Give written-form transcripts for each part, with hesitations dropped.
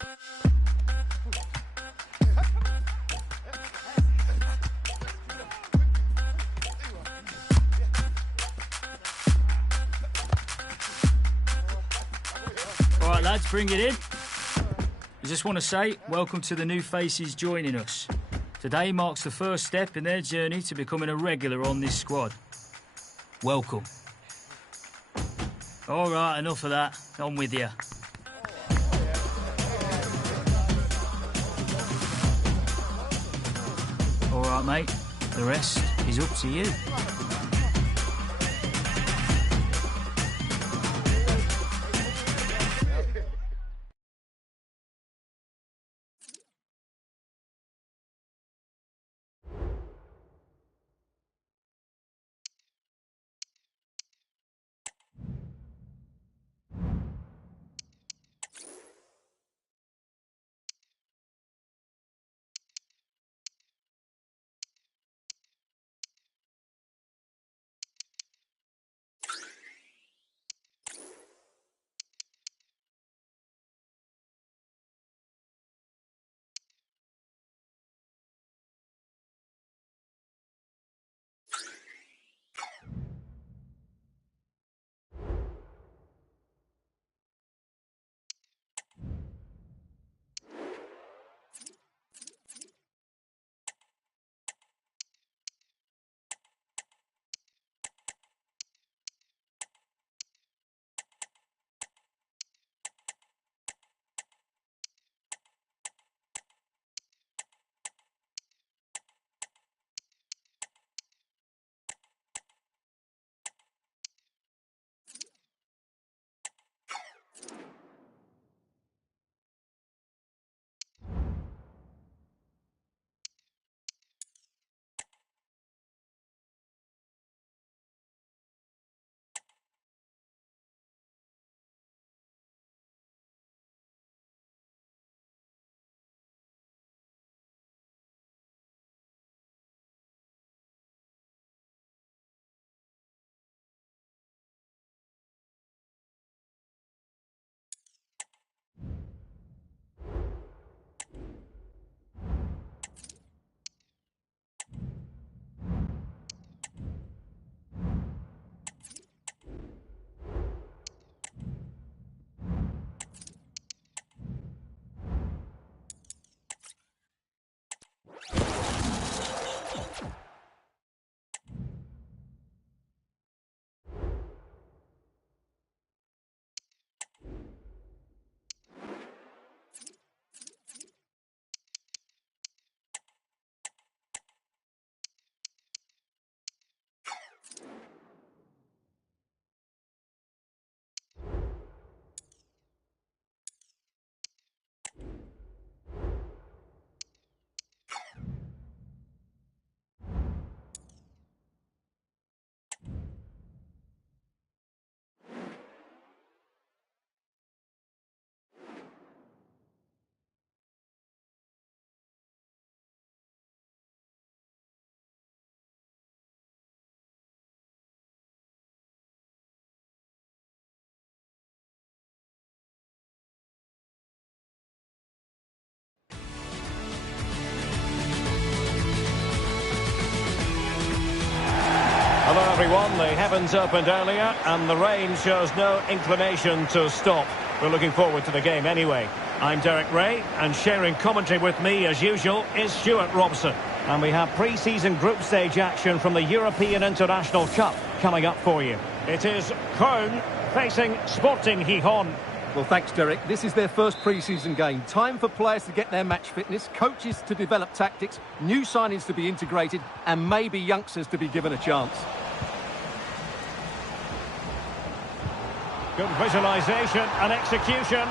All right, lads, bring it in. I just want to say, welcome to the new faces joining us. Today marks the first step in their journey to becoming a regular on this squad. Welcome. All right, enough of that. On with you. All right, mate. The rest is up to you. Hello everyone, the heavens opened earlier and the rain shows no inclination to stop. We're looking forward to the game anyway. I'm Derek Ray and sharing commentary with me as usual is Stuart Robson. And we have pre-season group stage action from the European International Cup coming up for you. It is Köln facing Sporting Gijón. Well, thanks, Derek. This is their first pre-season game. Time for players to get their match fitness, coaches to develop tactics, new signings to be integrated, and maybe youngsters to be given a chance. Good visualisation and execution.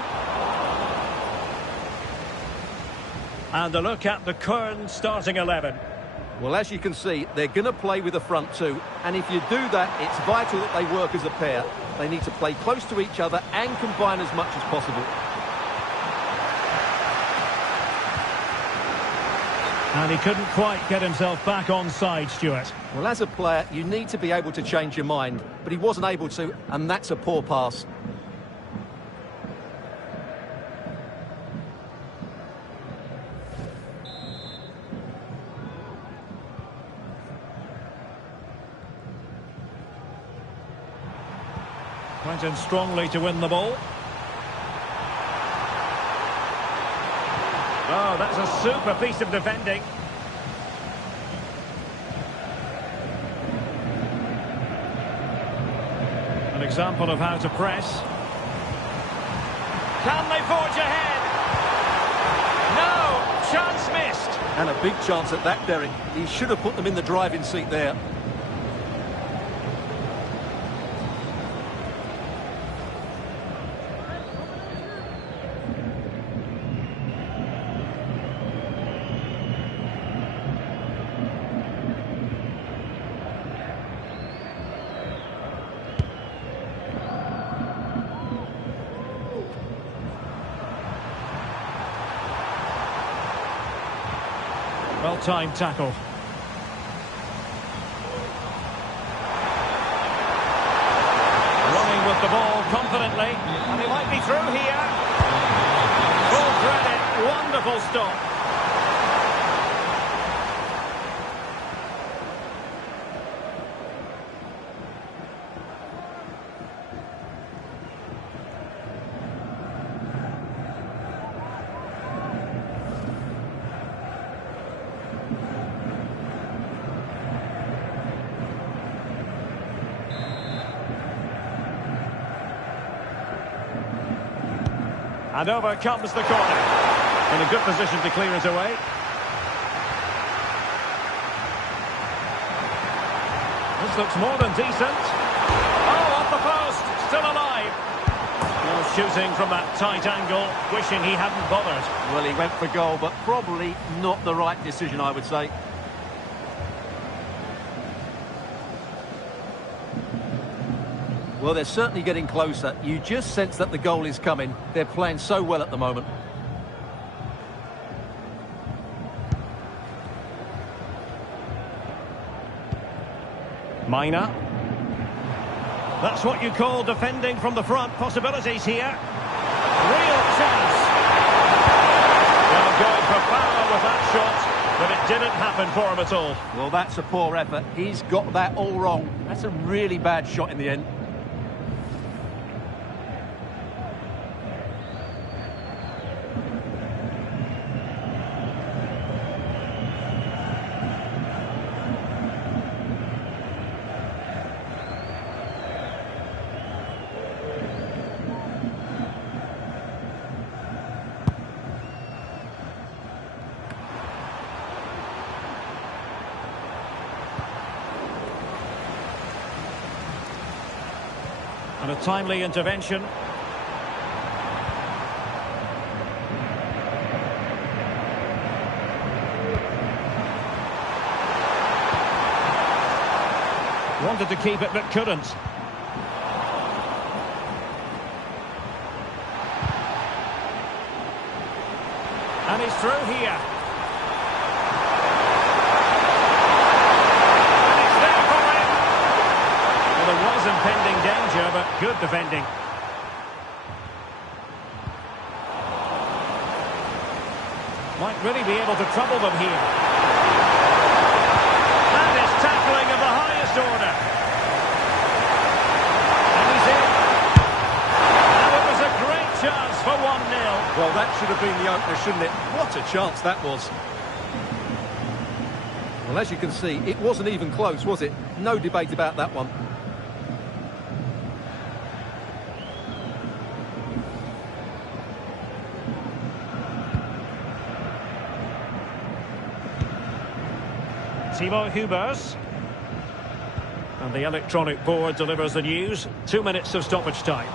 And a look at the Köln starting 11. Well, as you can see, they're going to play with the front two. And if you do that, it's vital that they work as a pair. They need to play close to each other and combine as much as possible. And he couldn't quite get himself back on side, Stuart. Well, as a player, you need to be able to change your mind. But he wasn't able to, and that's a poor pass. went in strongly to win the ball. Oh, that's a super piece of defending. An example of how to press. Can they forge ahead? No! Chance missed! And a big chance at that, Derek. He should have put them in the driving seat there. Well-timed tackle. Running with the ball confidently. And he might be through here. Full credit. Wonderful stop. And over comes the corner. In a good position to clear it away. This looks more than decent. Oh, off the post. Still alive. Well, shooting from that tight angle. Wishing he hadn't bothered. Well, he went for goal, but probably not the right decision, I would say. Well, they're certainly getting closer. You just sense that the goal is coming. They're playing so well at the moment. Mina. That's what you call defending from the front. Possibilities here. Real chance. Well, going for power with that shot, but it didn't happen for him at all. Well, that's a poor effort. He's got that all wrong. That's a really bad shot in the end. And a timely intervention. Wanted to keep it but couldn't. And he's through here. Impending danger, but good defending. Might really be able to trouble them here. That is tackling of the highest order. And he's in. And it was a great chance for 1-0. Well, that should have been the opener, shouldn't it? What a chance that was. Well, as you can see, it wasn't even close, was it? No debate about that one. Timo Hubers. And the electronic board delivers the news. 2 minutes of stoppage time.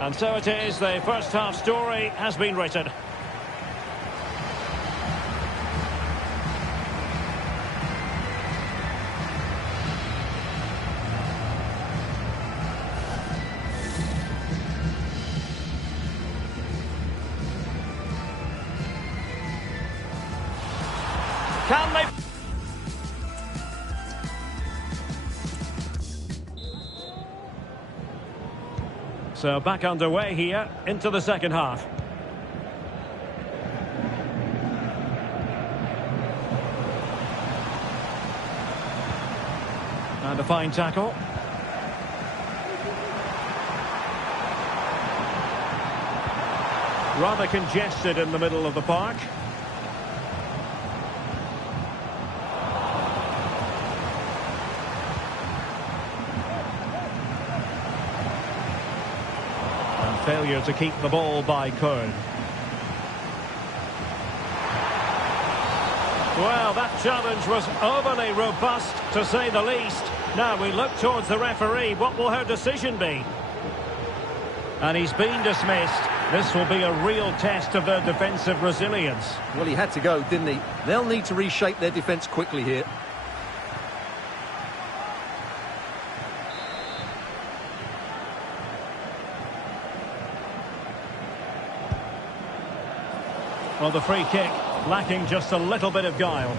And so it is, the first half story has been written. Can they... So back underway here into the second half. fine tackle. Rather congested in the middle of the park. And failure to keep the ball by Kern. Well, that challenge was overly robust, to say the least. Now we look towards the referee. What will her decision be? And he's been dismissed. This will be a real test of their defensive resilience. Well, he had to go, didn't he? They'll need to reshape their defence quickly here. Well, the free kick lacking just a little bit of guile.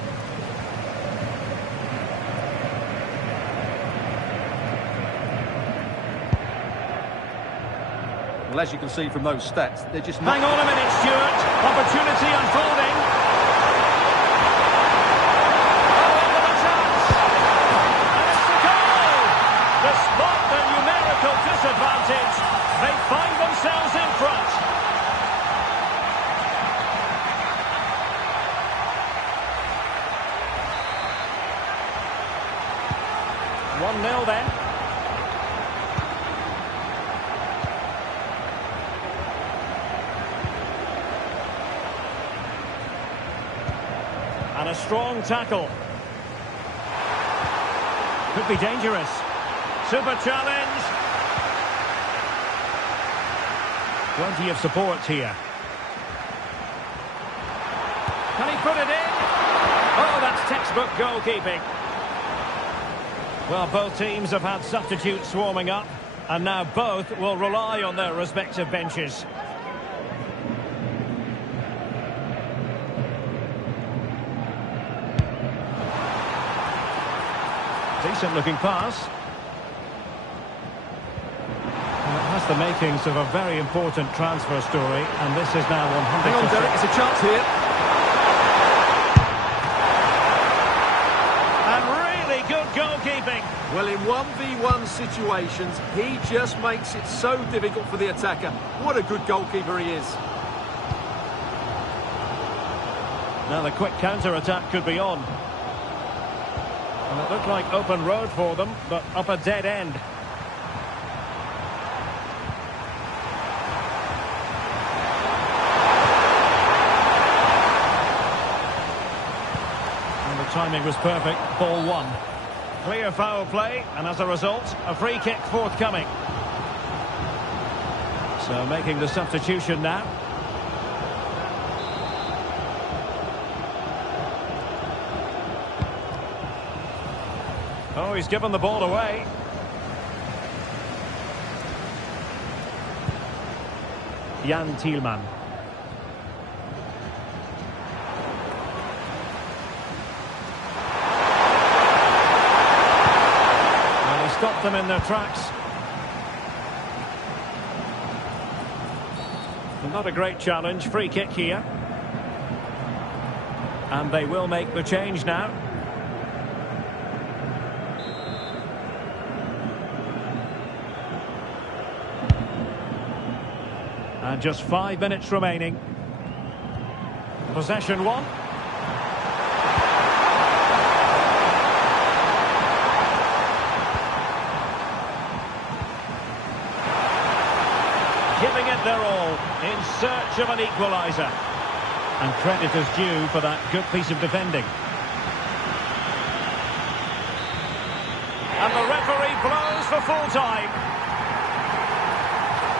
Well, as you can see from those stats, they're just... Hang on a minute, Stuart. Opportunity unfolding. Oh, into the chance. And it's a goal. Despite the numerical disadvantage, they find themselves in front. One 0 then. And a strong tackle. Could be dangerous. Super challenge. Plenty of support here. Can he put it in? Oh, that's textbook goalkeeping. Well, both teams have had substitutes swarming up, and now both will rely on their respective benches. Decent looking pass. And it has the makings of a very important transfer story, and this is now 100%. Hang on, Derek, it's a chance here. And really good goalkeeping. Well, in 1v1 situations, he just makes it so difficult for the attacker. What a good goalkeeper he is. Now the quick counter-attack could be on. And it looked like open road for them, but up a dead end. And the timing was perfect. Ball one. Clear foul play, and as a result, a free kick forthcoming. So making the substitution now. Oh, he's given the ball away. Jan Thielmann. Well, he stopped them in their tracks. Well, not a great challenge. Free kick here. And they will make the change now. And just 5 minutes remaining. Possession one. Giving it their all in search of an equaliser. And credit is due for that good piece of defending. And the referee blows for full time.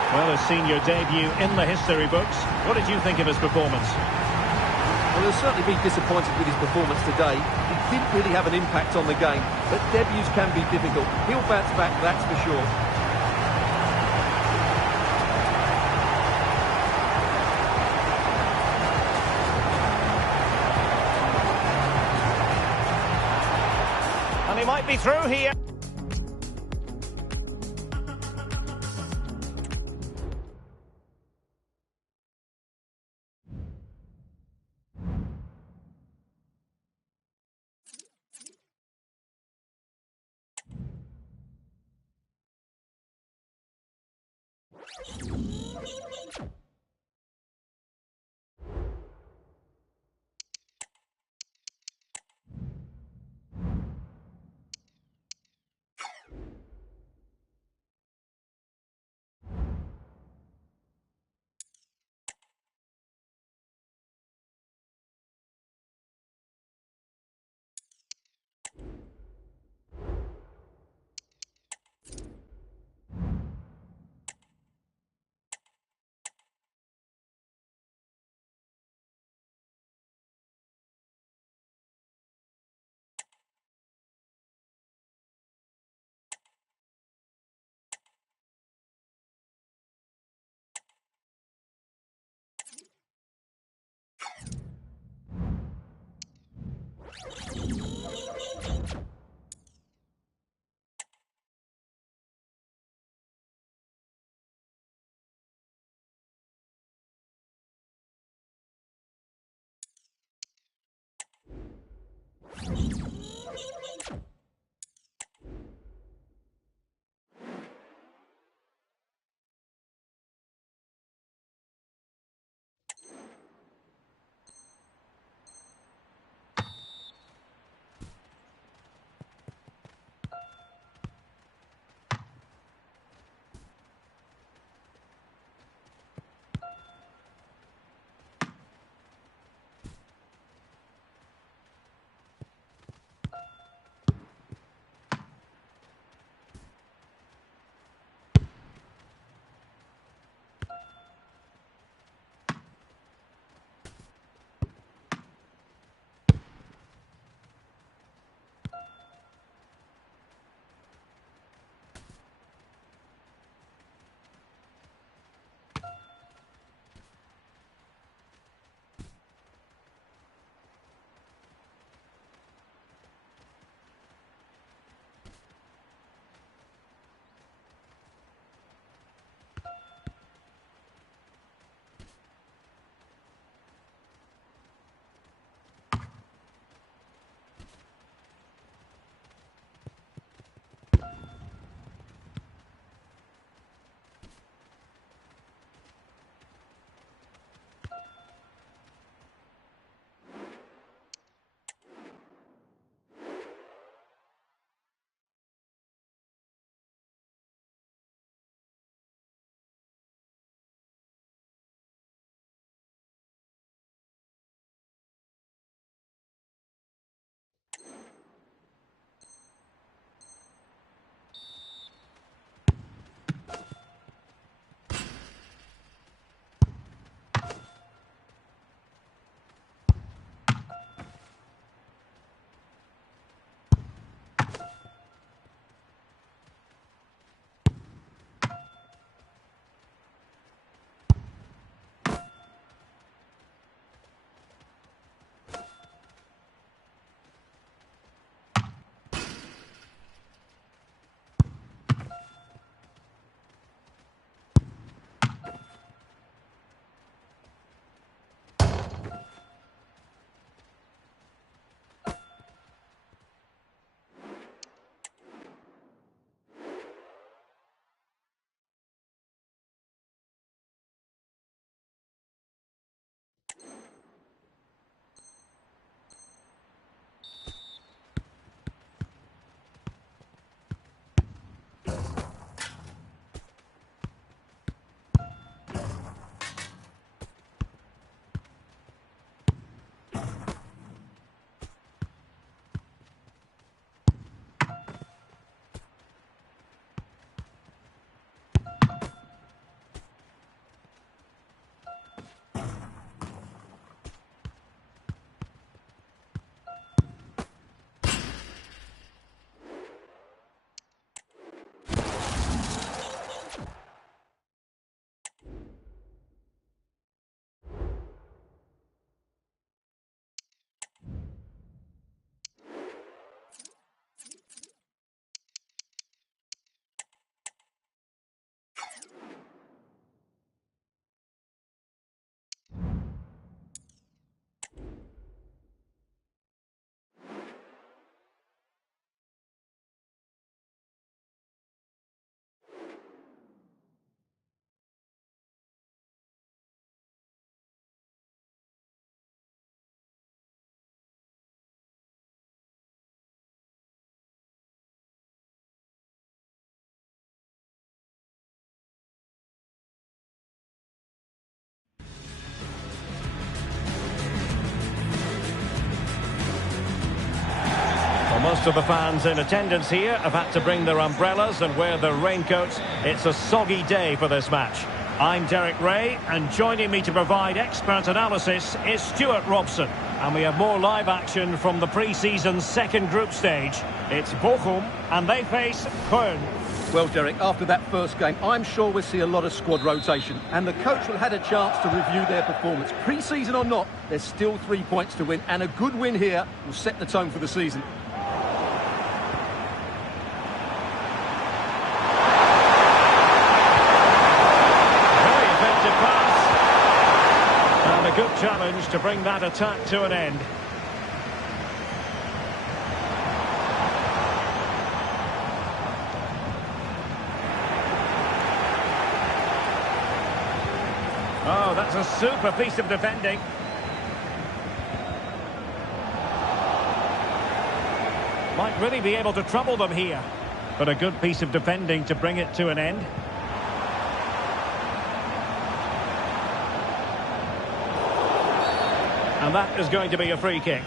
Well, his senior debut in the history books. What did you think of his performance? Well, he'll certainly be disappointed with his performance today. He didn't really have an impact on the game, but debuts can be difficult. He'll bounce back, that's for sure. And he might be through here. Most of the fans in attendance here have had to bring their umbrellas and wear their raincoats. It's a soggy day for this match. I'm Derek Ray, and joining me to provide expert analysis is Stuart Robson. And we have more live action from the pre-season second group stage. It's Bochum, and they face Köln. Well, Derek, after that first game, I'm sure we'll see a lot of squad rotation. And the coach will have had a chance to review their performance. Pre-season or not, there's still 3 points to win. And a good win here will set the tone for the season. A good challenge to bring that attack to an end. Oh, that's a super piece of defending. Might really be able to trouble them here. But a good piece of defending to bring it to an end. And that is going to be a free kick.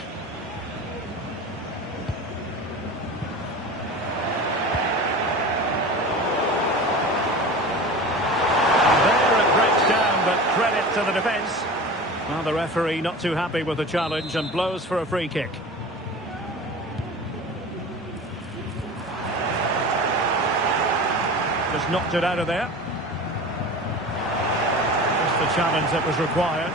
And there it breaks down, but credit to the defence. Well, the referee not too happy with the challenge and blows for a free kick. Just knocked it out of there. Just the challenge that was required.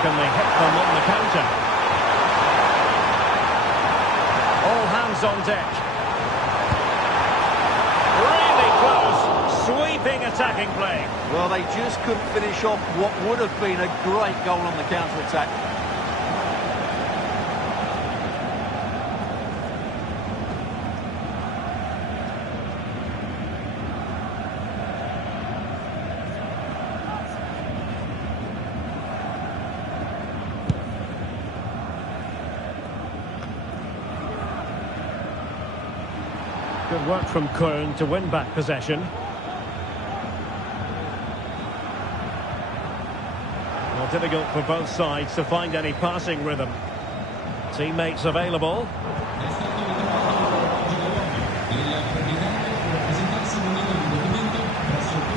Can they hit them on the counter? All hands on deck. Really close, sweeping attacking play. Well, they just couldn't finish off what would have been a great goal on the counter-attack. Good work from Köln to win back possession. Well, difficult for both sides to find any passing rhythm. Teammates available.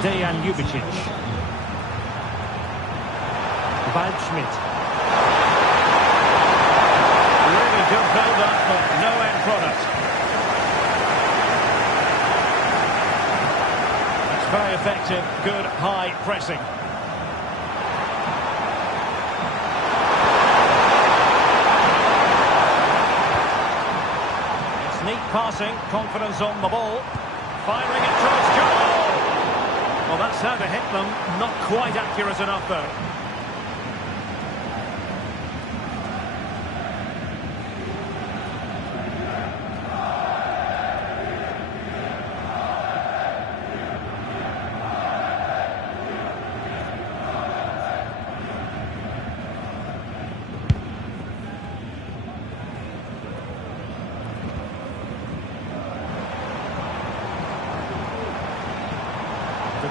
Dejan Ljubicic. Waldschmidt. Really good build-up, but no end product. Very effective, good high pressing. It's neat passing, confidence on the ball. Firing it towards goal! Well, that's how to hit them. Not quite accurate enough, though.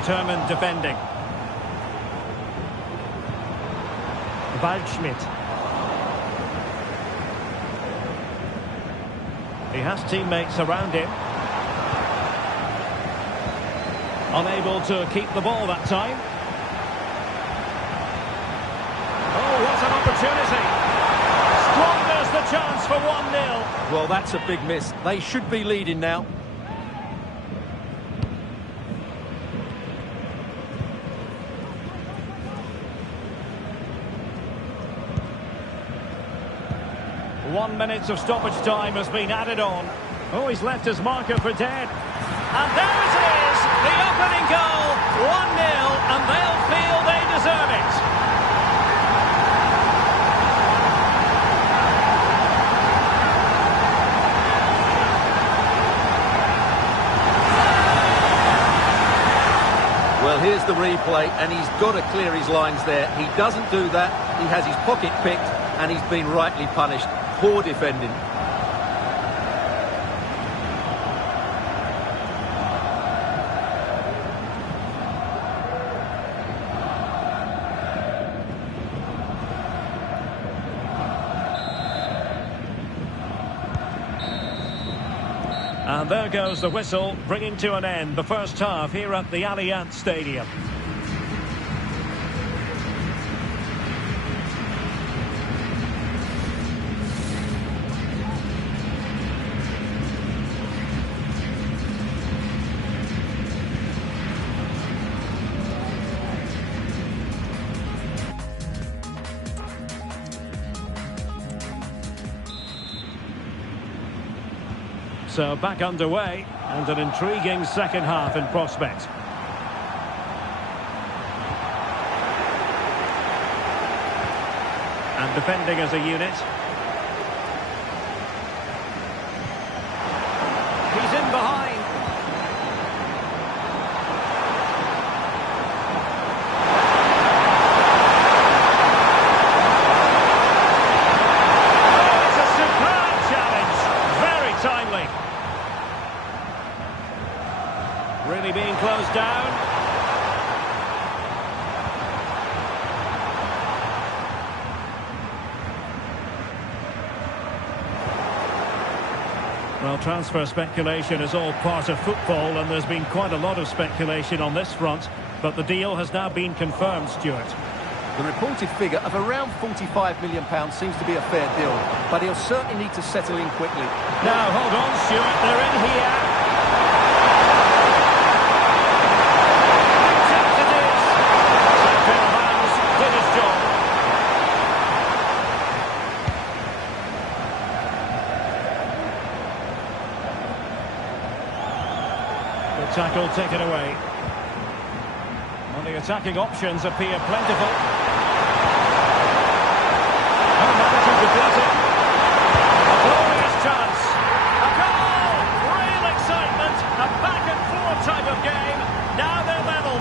Determined defending. Waldschmidt. He has teammates around him. Unable to keep the ball that time. Oh, what an opportunity. Squanders the chance for 1-0. Well, that's a big miss. They should be leading now. One minute of stoppage time has been added on. Oh, he's left his marker for dead. And there it is! The opening goal! 1-0, and they'll feel they deserve it. Well, here's the replay, and he's got to clear his lines there. He doesn't do that. He has his pocket picked, and he's been rightly punished. Poor defending. And there goes the whistle, bringing to an end the first half here at the Allianz Stadium. So back underway, and an intriguing second half in prospect. And defending as a unit. He's in behind. Oh, it's a superb challenge. Very timely. Really being closed down. Well, transfer speculation is all part of football, and there's been quite a lot of speculation on this front, but the deal has now been confirmed, Stuart. The reported figure of around £45 million seems to be a fair deal, but he'll certainly need to settle in quickly. Now, hold on, Stuart, they're in here. Chance it is. That pair of hands did his job. The tackle taken away. Well, the attacking options appear plentiful. No manager to beat it. A glorious chance. A goal! Real excitement. A back and forth type of game. Now they're level.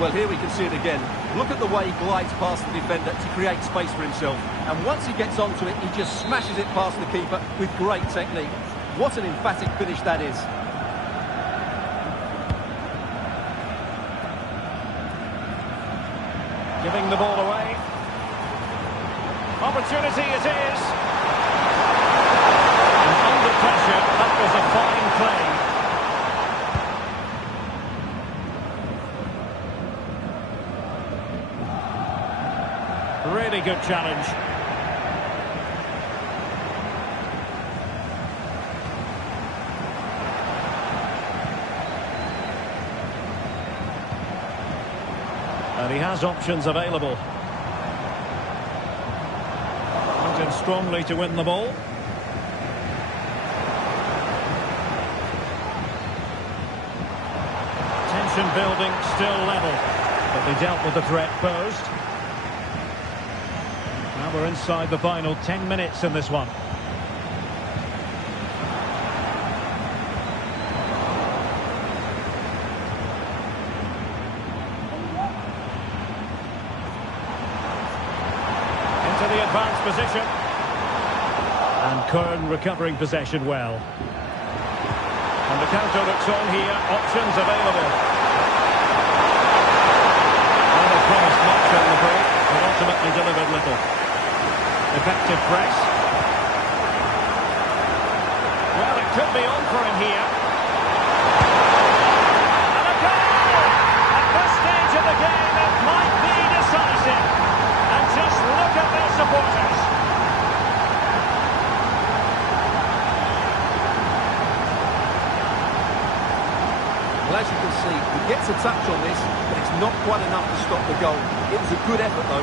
Well, here we can see it again. Look at the way he glides past the defender to create space for himself. And once he gets onto it, he just smashes it past the keeper with great technique. What an emphatic finish that is. Giving the ball away. Opportunity it is. And under pressure, that was a fine play. Really good challenge. And he has options available. Went in strongly to win the ball. Tension building, still level. But they dealt with the threat posed. Now we're inside the final 10 minutes in this one. Into the advanced position. And Kern recovering possession well. And the counter looks on here, options available. Well, they promised much on the break, but ultimately delivered little. Effective press. Well, it could be on for him here. And a goal! At this stage of the game, it might be decisive. And just look at their supporters. Well, as you can see, he gets a touch on this, but it's not quite enough to stop the goal. It was a good effort, though.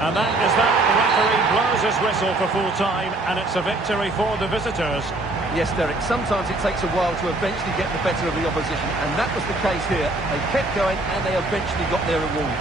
And that is that. The referee blows his whistle for full time, and it's a victory for the visitors. Yes, Derek, sometimes it takes a while to eventually get the better of the opposition, and that was the case here. They kept going, and they eventually got their reward.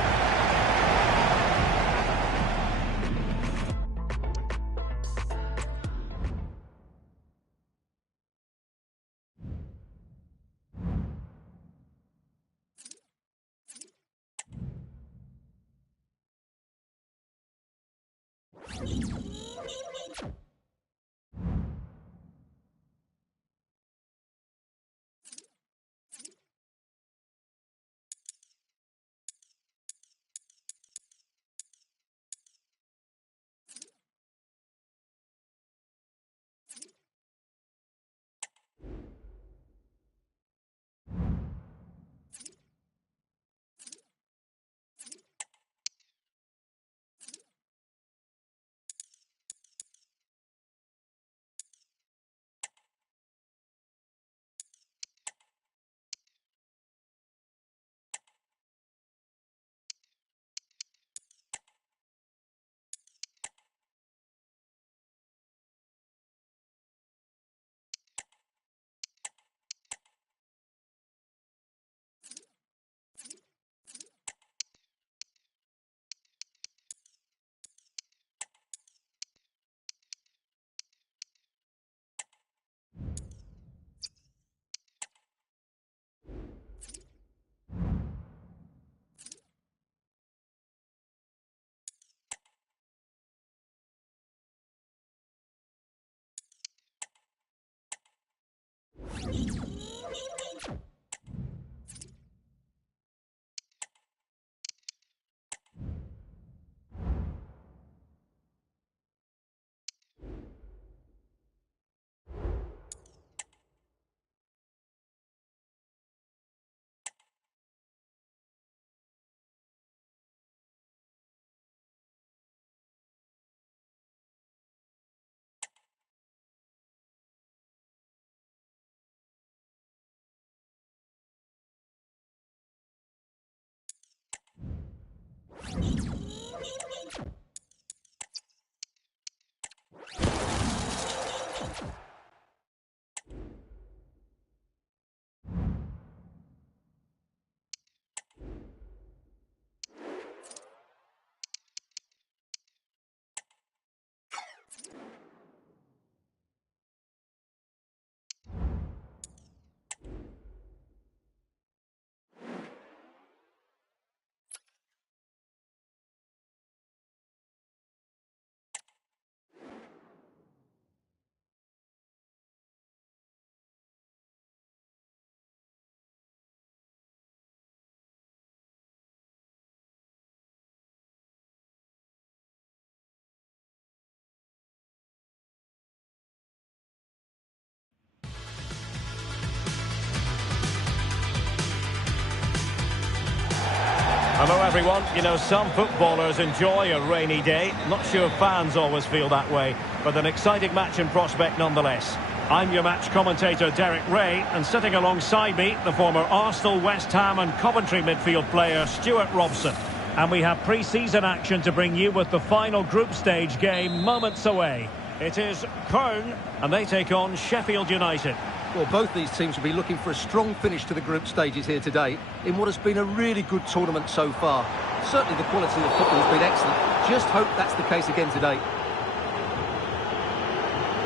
Hello everyone. You know, some footballers enjoy a rainy day. Not sure fans always feel that way, but an exciting match in prospect nonetheless. I'm your match commentator Derek Ray, and sitting alongside me, the former Arsenal, West Ham and Coventry midfield player Stuart Robson. And we have pre-season action to bring you with the final group stage game moments away. It is Köln, and they take on Sheffield United. Well, both these teams will be looking for a strong finish to the group stages here today in what has been a really good tournament so far. Certainly the quality of the football has been excellent. Just hope that's the case again today.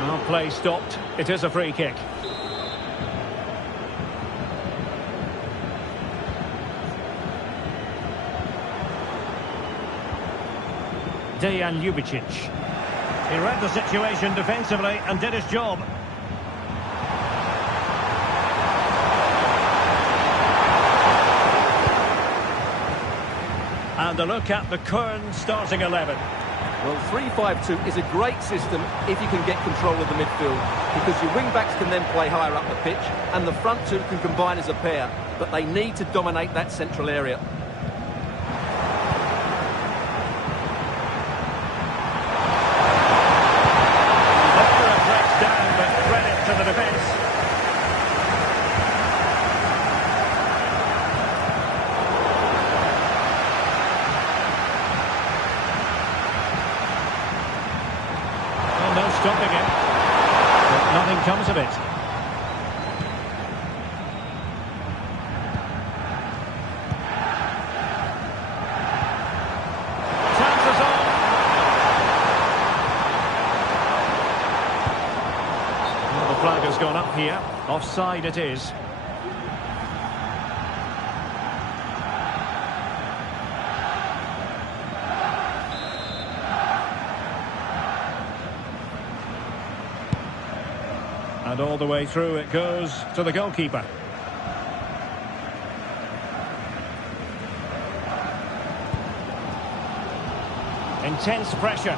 Well, play stopped. It is a free kick. Dejan Ljubicic. He read the situation defensively and did his job. And a look at the Köln starting 11. Well, 3-5-2 is a great system if you can get control of the midfield, because your wing-backs can then play higher up the pitch and the front two can combine as a pair, but they need to dominate that central area. There a breaks down, but credit to the defence. Stopping it, but nothing comes of it. Chances on. Well, the flag has gone up here. Offside it is. And all the way through it goes to the goalkeeper. Intense pressure.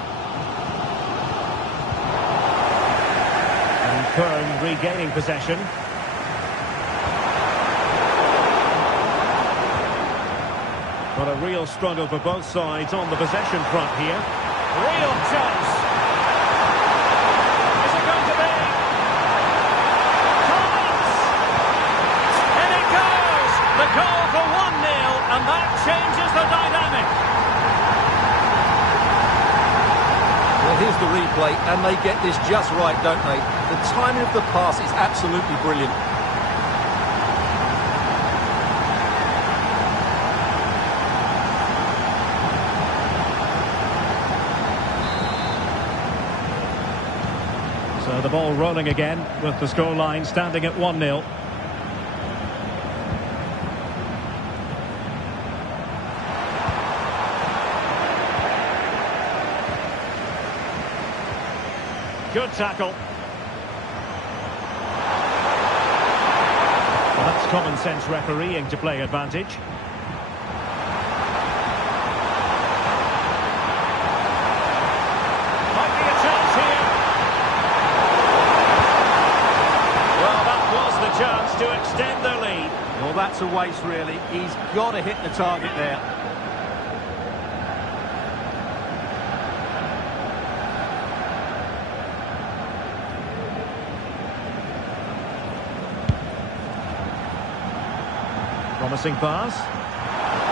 And Köln regaining possession. But a real struggle for both sides on the possession front here. Real chance. Is it going to be? The goal for 1-0, and that changes the dynamic. Well, here's the replay, and they get this just right, don't they? The timing of the pass is absolutely brilliant. So the ball rolling again, with the scoreline standing at 1-0. Good tackle. Well, that's common sense refereeing to play advantage. Might be a chance here. Well, that was the chance to extend their lead. Well, that's a waste, really. He's got to hit the target there. Promising pass.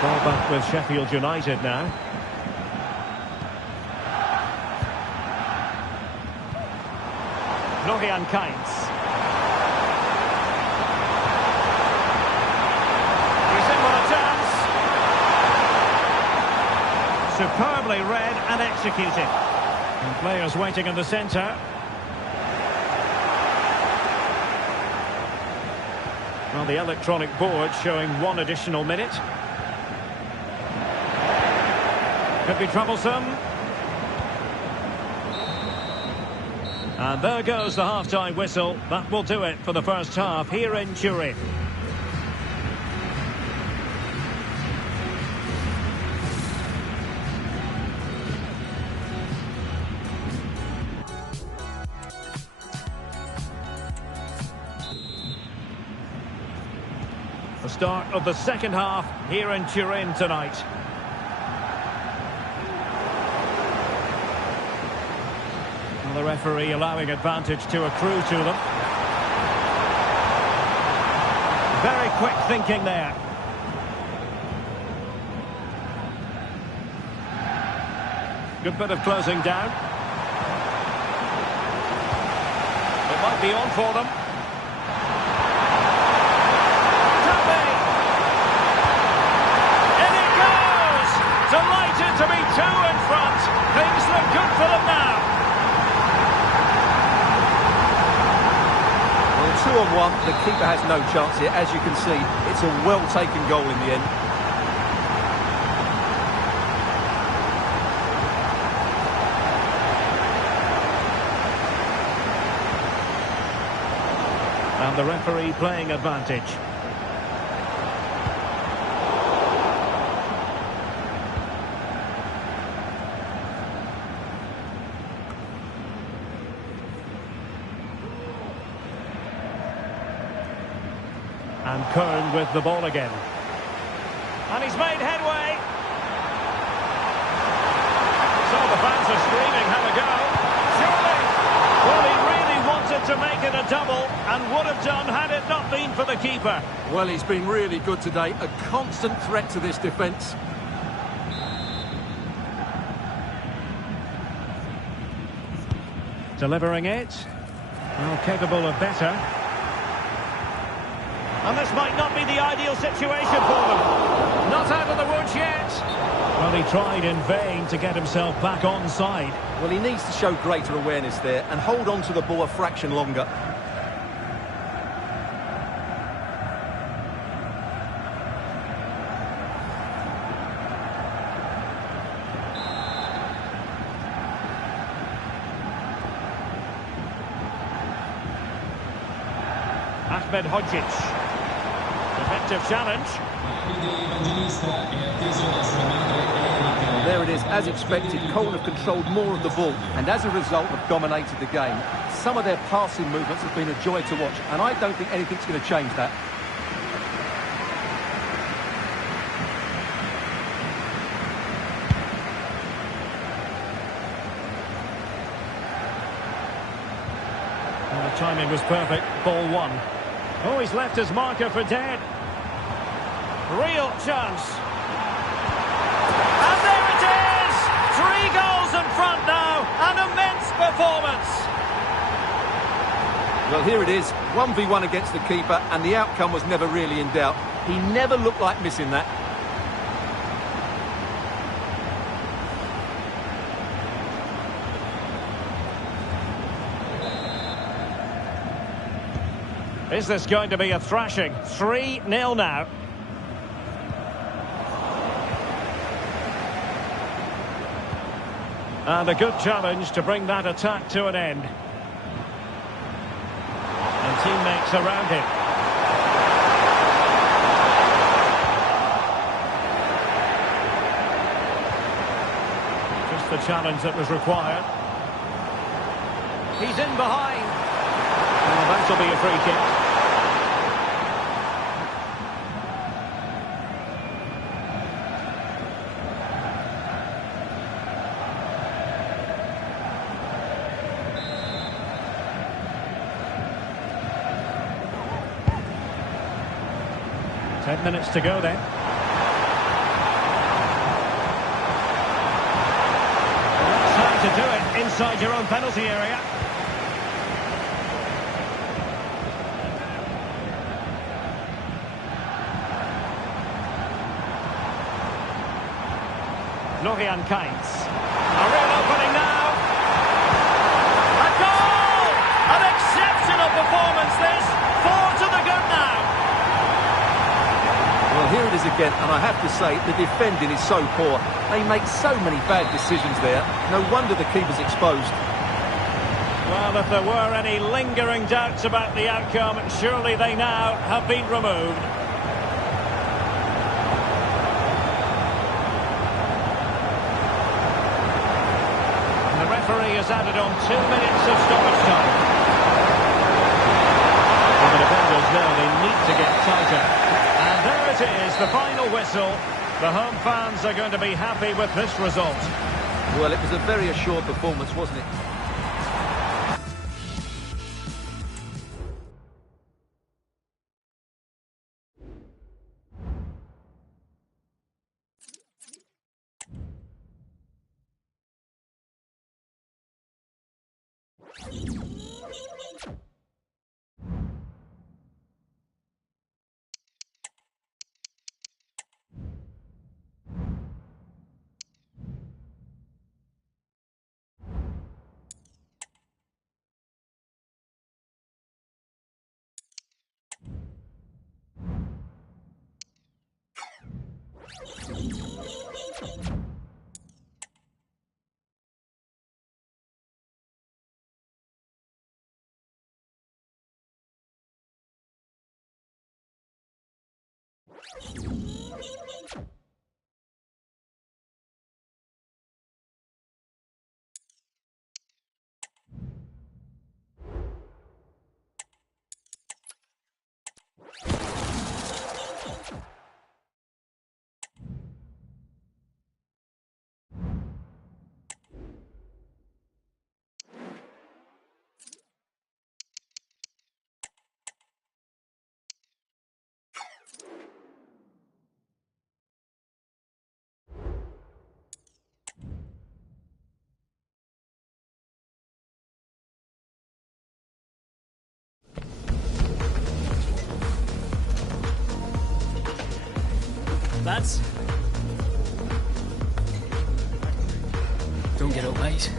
Ball back with Sheffield United now. Florian Kainz. He's in with a chance. Superbly read and executed. And players waiting in the centre. Well, the electronic board showing 1 additional minute. Could be troublesome. And there goes the half-time whistle. That will do it for the first half here in Turin. The start of the second half here in Turin tonight. Well, the referee allowing advantage to accrue to them. Very quick thinking there. Good bit of closing down. It might be on for them. In it goes! Delighted to be two in front. Things look good for them now. Well, 2-on-1, the keeper has no chance here. As you can see, it's a well-taken goal in the end. And the referee playing advantage. And Kern with the ball again. And he's made headway. So the fans are screaming, have a go. Surely. Well, he really wanted to make it a double and would have done had it not been for the keeper. Well, he's been really good today. A constant threat to this defence. Delivering it. Well, capable of better. And this might not be the ideal situation for them. Not out of the woods yet. Well, he tried in vain to get himself back onside. Well, he needs to show greater awareness there and hold on to the ball a fraction longer. Ahmed Hodzic. Effective challenge. There it is, as expected. Cole have controlled more of the ball and as a result have dominated the game. Some of their passing movements have been a joy to watch and I don't think anything's going to change that. Well, the timing was perfect. Ball one. Oh, he's left his marker for dead. Real chance. And there it is! 3 goals in front now. An immense performance. Well, here it is. 1v1 against the keeper and the outcome was never really in doubt. He never looked like missing that. Is this going to be a thrashing? 3-0 now. And a good challenge to bring that attack to an end. And teammates around him. Just the challenge that was required. He's in behind. Well, that'll be a free kick. Minutes to go then. Time to do it inside your own penalty area. Florian Kainz. A real opening now. A goal! An exceptional performance this. 4 to the good now. Well, here it is again, and I have to say, the defending is so poor. They make so many bad decisions there. No wonder the keeper's exposed. Well, if there were any lingering doubts about the outcome, surely they now have been removed. And the referee has added on 2 minutes of stoppage time. And the defenders know they need to get tighter. And it is, the final whistle. The home fans are going to be happy with this result. Well, it was a very assured performance, wasn't it? Lads, don't get up, mate.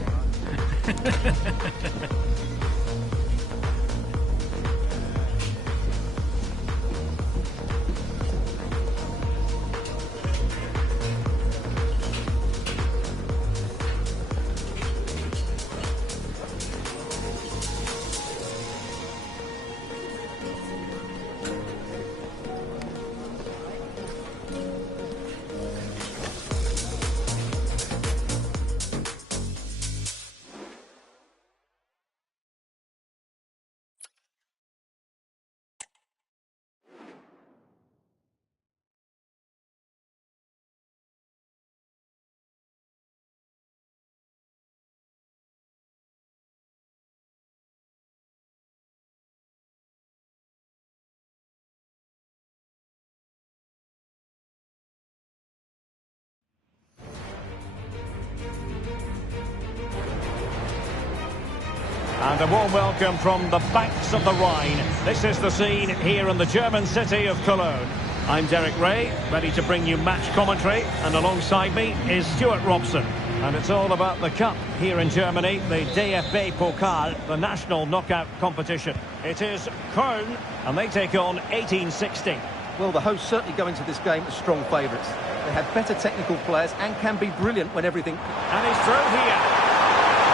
And a warm welcome from the banks of the Rhine. This is the scene here in the German city of Cologne. I'm Derek Ray, ready to bring you match commentary, and alongside me is Stuart Robson. And it's all about the cup here in Germany, the DFB Pokal, the national knockout competition. It is Köln, and they take on 1860. Well, the hosts certainly go into this game as strong favourites. They have better technical players and can be brilliant when everything... And he's through here.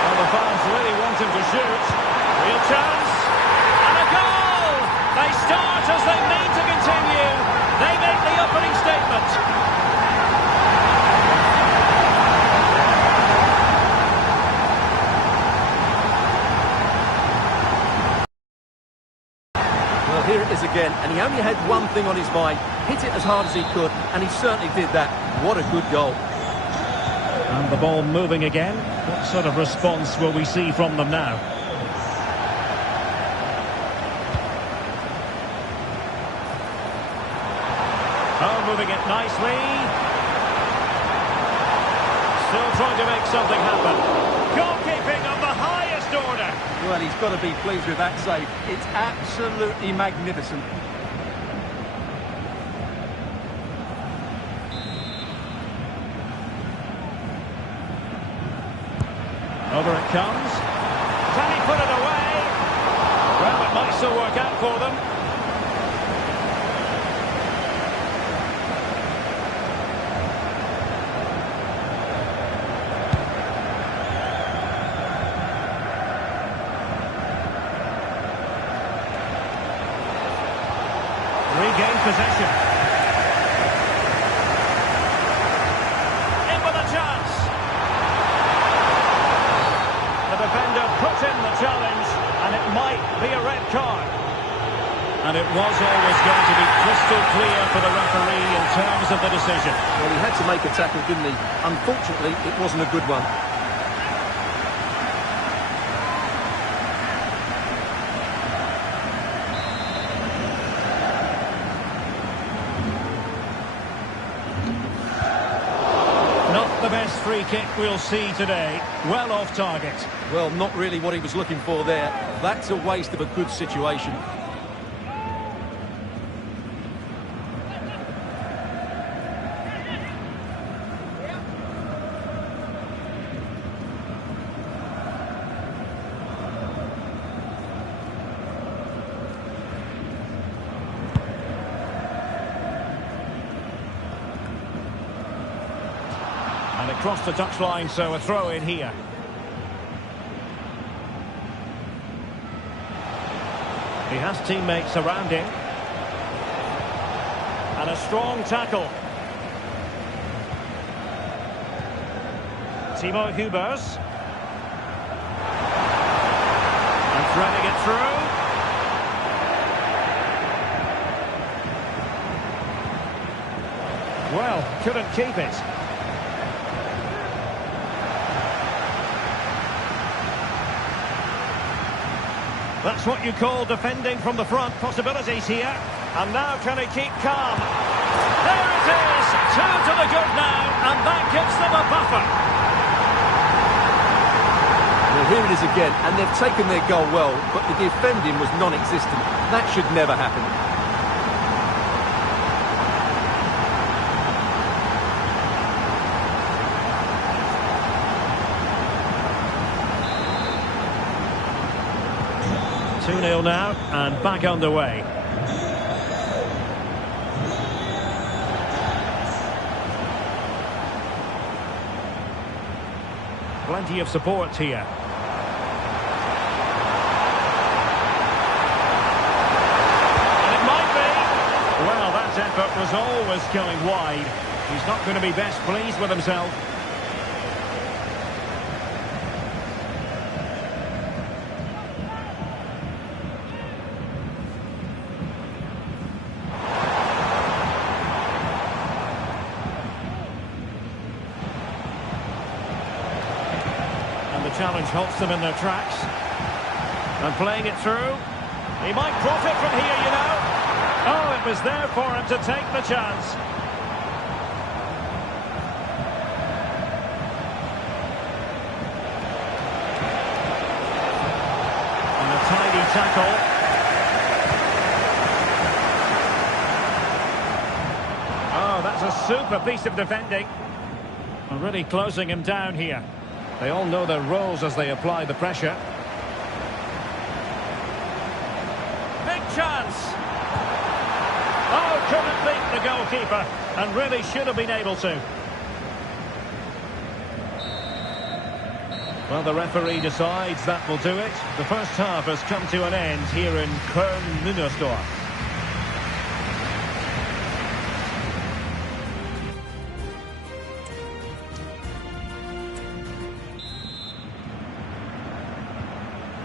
Well, the fans really want him to shoot. Real chance. And a goal! They start as they mean to continue. They make the opening statement. Well, here it is again, and he only had one thing on his mind. Hit it as hard as he could, and he certainly did that. What a good goal. And the ball moving again. What sort of response will we see from them now? Oh, moving it nicely. Still trying to make something happen. Goalkeeping of the highest order. Well, he's got to be pleased with that save. It's absolutely magnificent. Over it comes. Can he put it away? Well, it might still work out for them. Regain possession. In with a chance. The defender put in the challenge, and it might be a red card. And it was always going to be crystal clear for the referee in terms of the decision. Well, he had to make a tackle, didn't he? Unfortunately, it wasn't a good one. Not the best free kick we'll see today. Well off target. Well, not really what he was looking for there. That's a waste of a good situation. And across the touchline, so a throw in here. He has teammates around him. And a strong tackle. Timo Hubers. And threading it through. Well, couldn't keep it. That's what you call defending from the front. Possibilities here. And now can he keep calm? There it is! Two to the good now, and that gives them a buffer. Well, here it is again, and they've taken their goal well, but the defending was non-existent. That should never happen. 2-0 now, and back underway. Plenty of support here. And it might be. Well, that effort was always going wide. He's not going to be best pleased with himself. Challenge halts them in their tracks. And playing it through. He might profit from here, you know. Oh, it was there for him to take the chance. And a tidy tackle. Oh, that's a super piece of defending. And really closing him down here. They all know their roles as they apply the pressure. Big chance! Oh, couldn't beat the goalkeeper, and really should have been able to. Well, the referee decides that will do it. The first half has come to an end here in Köln-Müngersdorf.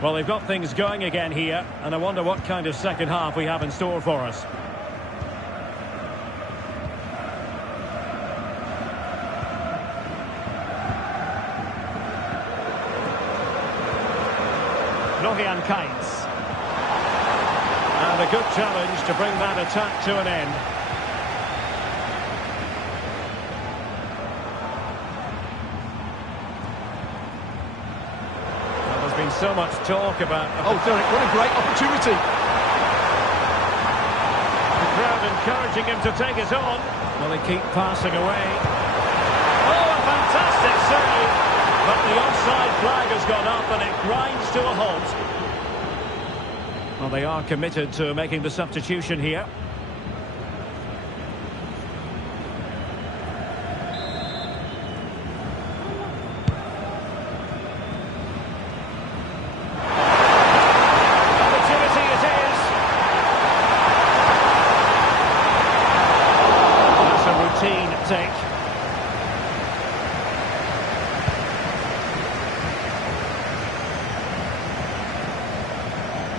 Well, they've got things going again here, and I wonder what kind of second half we have in store for us. Florian Kainz. And a good challenge to bring that attack to an end. So much talk about... Oh, Derek, what a great opportunity. The crowd encouraging him to take it on. Well, they keep passing away. Oh, a fantastic save. But the offside flag has gone up and it grinds to a halt. Well, they are committed to making the substitution here.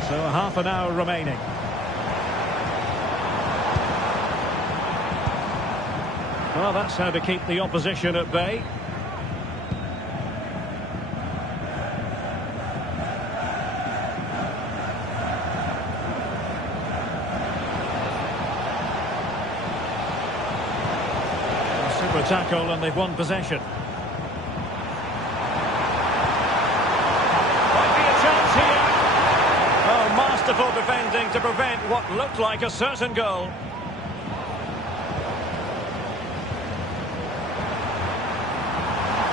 So half an hour remaining. Well, that's how to keep the opposition at bay. Super tackle, and they've won possession. Might be a chance here. Oh, masterful defending to prevent what looked like a certain goal.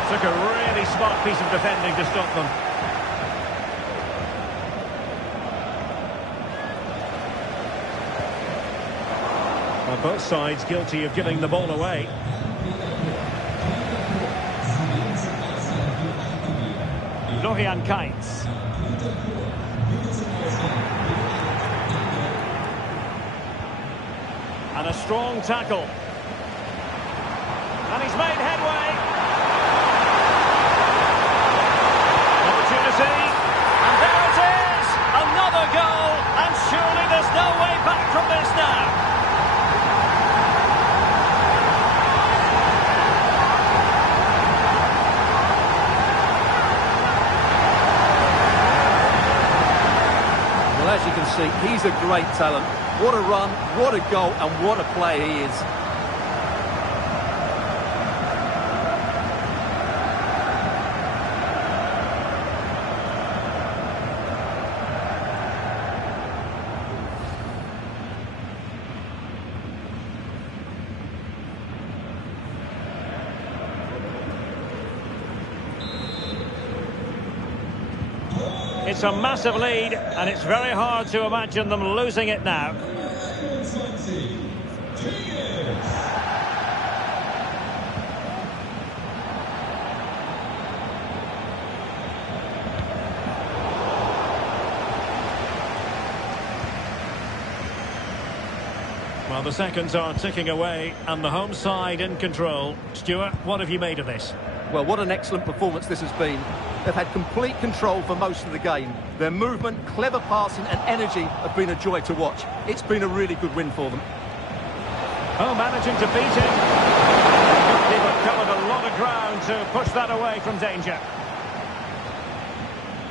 Took a really smart piece of defending to stop them. Well, both sides guilty of giving the ball away. Florian Kainz. And a strong tackle. And he's made headway. Opportunity. And there it is! Another goal! And surely there's no way back from this now. Well, as you can see, he's a great talent. What a run, what a goal, and what a player he is. It's a massive lead, and it's very hard to imagine them losing it now. Well, the seconds are ticking away, and the home side in control. Stuart, what have you made of this? Well, what an excellent performance this has been. They've had complete control for most of the game. Their movement, clever passing and energy have been a joy to watch. It's been a really good win for them. Oh, managing to beat him. They've covered a lot of ground to push that away from danger.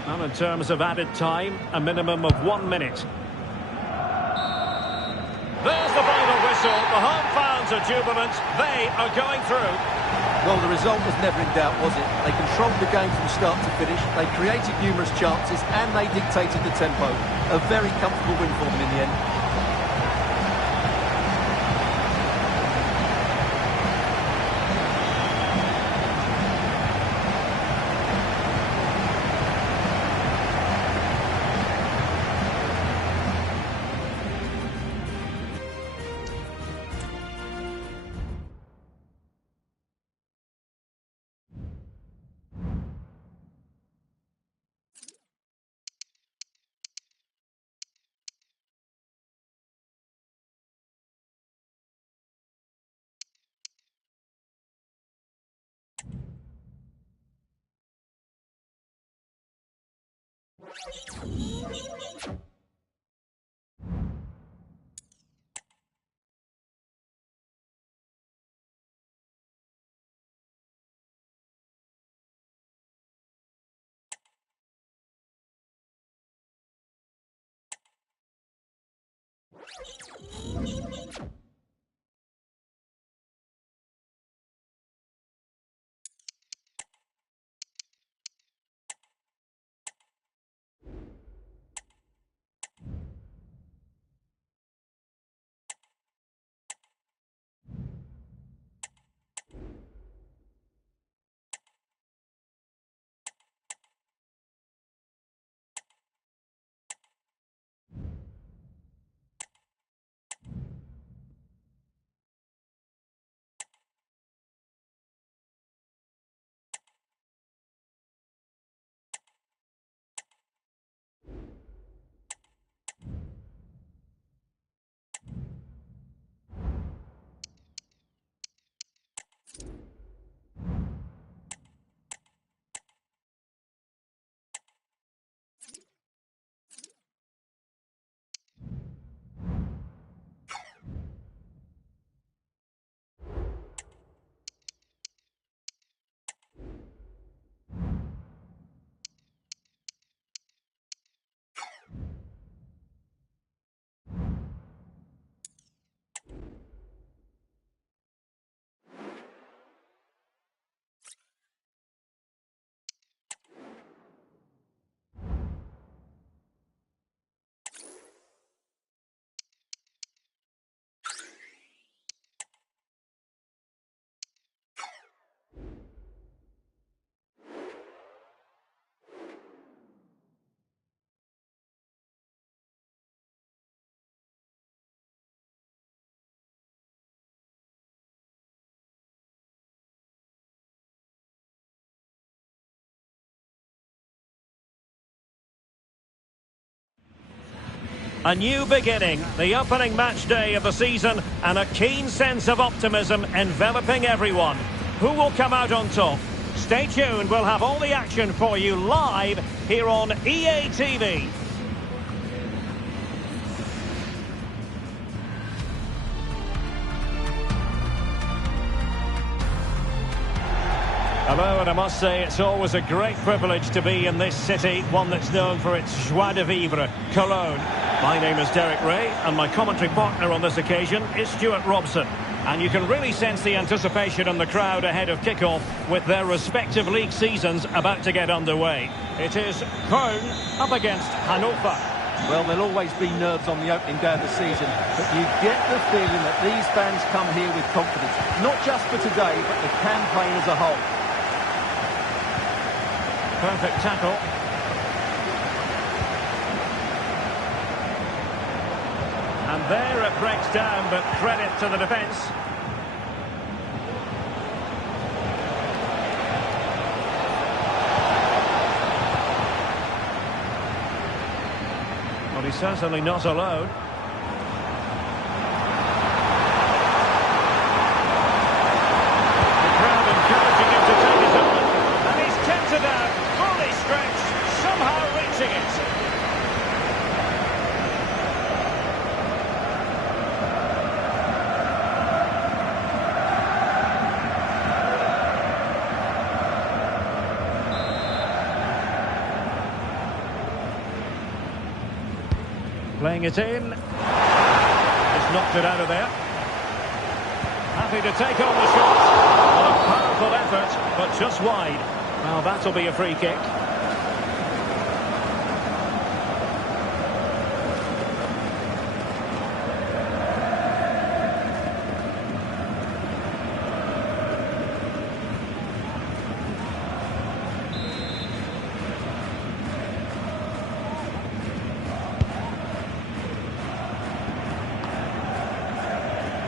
Well, in terms of added time, a minimum of 1 minute. There's the final whistle. The home fans are jubilant. They are going through. Well, the result was never in doubt, was it? They controlled the game from start to finish. They created numerous chances and they dictated the tempo. A very comfortable win for them in the end. A new beginning, the opening match day of the season, and a keen sense of optimism enveloping everyone. Who will come out on top? Stay tuned, we'll have all the action for you live here on EA TV. Hello, and I must say it's always a great privilege to be in this city, one that's known for its joie de vivre, Cologne. My name is Derek Ray, and my commentary partner on this occasion is Stuart Robson. And you can really sense the anticipation in the crowd ahead of kickoff with their respective league seasons about to get underway. It is Köln up against Hannover. Well, there'll always be nerves on the opening day of the season, but you get the feeling that these fans come here with confidence, not just for today, but the campaign as a whole. Perfect tackle. And there it breaks down, but credit to the defence. Well, he's certainly not alone. The crowd encouraging him to take his on. And he's tempted out, fully stretched, somehow reaching it. Playing it in. Just knocked it out of there. Happy to take on the shot. A powerful effort, but just wide. Well, that'll be a free kick.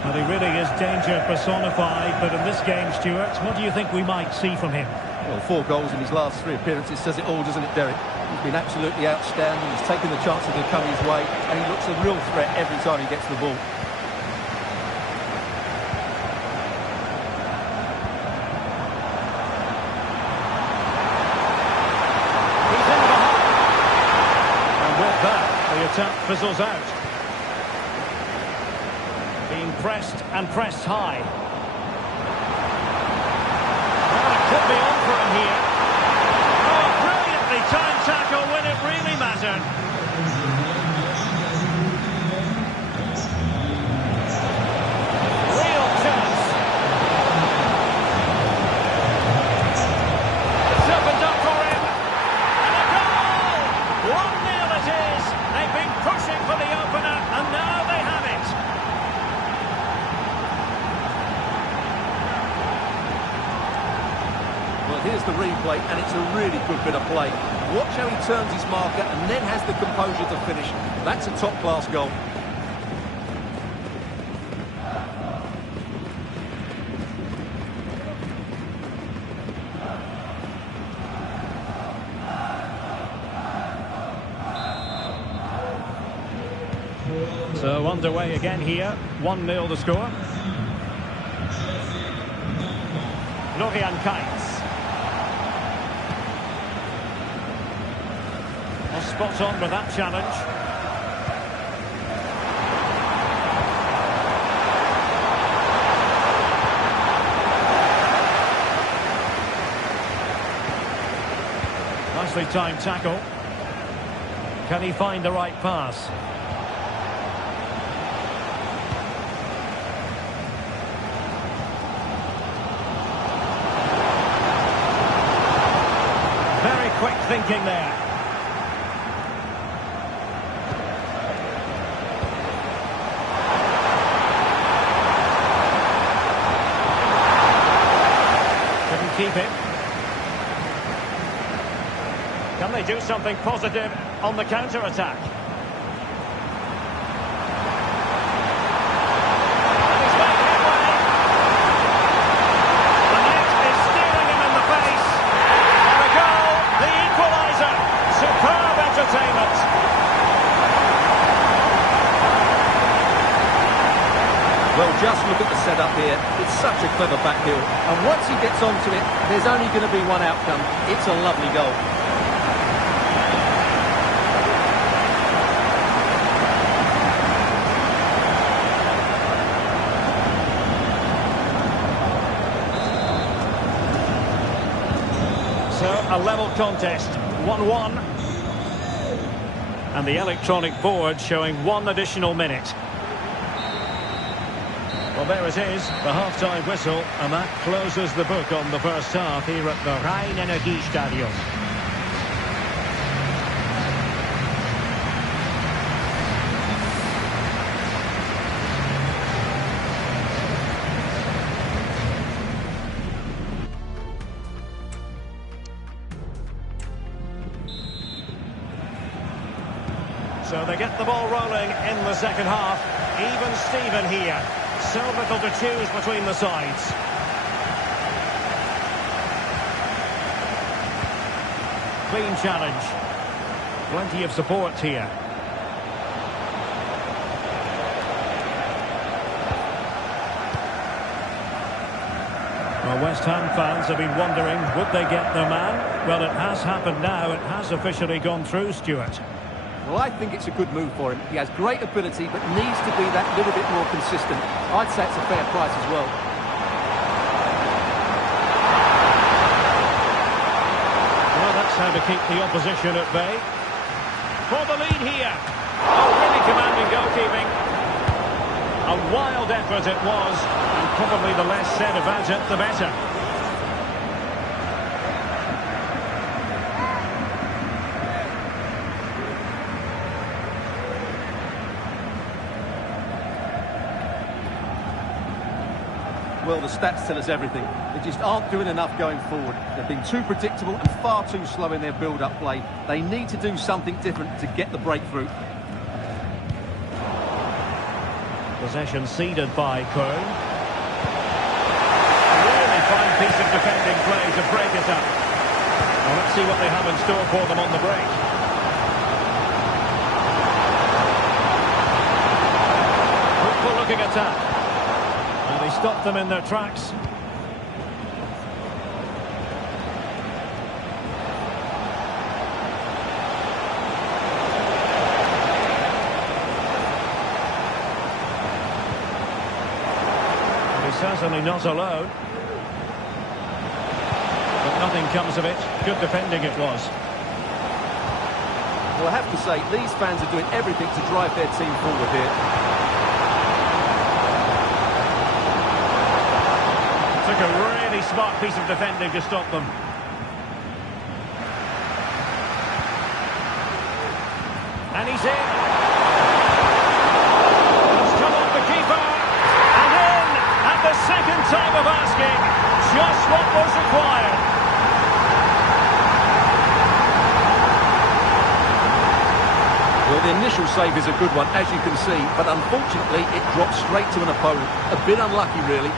Well, he really is danger personified, but in this game, Stuart, what do you think we might see from him? Well, 4 goals in his last 3 appearances says it all, doesn't it, Derek? He's been absolutely outstanding. He's taken the chances that come his way, and he looks a real threat every time he gets the ball. He's in behind. And with that, the attack fizzles out. Being pressed and pressed high. Well, it could be on for him here. Oh, brilliantly timed tackle when it really mattered. Real chance. It's opened up for him. And a goal! 1-0 it is. They've been pushing for the opener, and now they have it. Here's the replay, and it's a really good bit of play. Watch how he turns his marker and then has the composure to finish. That's a top-class goal. So underway again here. 1-0 the score. Florian Kainz. Spot on with that challenge. Nicely timed tackle. Can he find the right pass? Very quick thinking there. Keep it. Can they do something positive on the counter-attack? And he's made headway. The net is steering him in the face. And a goal, the equaliser. Superb entertainment. Well, just look at the setup here. It's such a clever back heel. And once he gets onto it, there's only going to be one outcome. It's a lovely goal. So, a level contest, 1-1. And the electronic board showing 1 additional minute. Well, there it is, the half-time whistle, and that closes the book on the first half here at the Rhein-Energiestadion. So they get the ball rolling in the second half. Even Steven here. So little to choose between the sides. Clean challenge. Plenty of support here. Well, West Ham fans have been wondering, would they get their man? Well, it has happened now. It has officially gone through, Stuart. Well, I think it's a good move for him. He has great ability, but needs to be that little bit more consistent. I'd say it's a fair price as well. Well, that's how to keep the opposition at bay. For the lead here. Oh, really commanding goalkeeping. A wild effort it was, and probably the less said about it, the better. Well, the stats tell us everything. They just aren't doing enough going forward. They've been too predictable and far too slow in their build-up play. They need to do something different to get the breakthrough. Possession ceded by Köln. Really fine piece of defending play to break it up. Well, let's see what they have in store for them on the break. Football looking attack. And they stop them in their tracks. Certainly not alone. But nothing comes of it. Good defending it was. Well, I have to say, these fans are doing everything to drive their team forward here. Took a really smart piece of defending to stop them. And he's in. It's come off the keeper. The second time of asking, just what was required. Well, the initial save is a good one, as you can see, but unfortunately it drops straight to an opponent. A bit unlucky, really.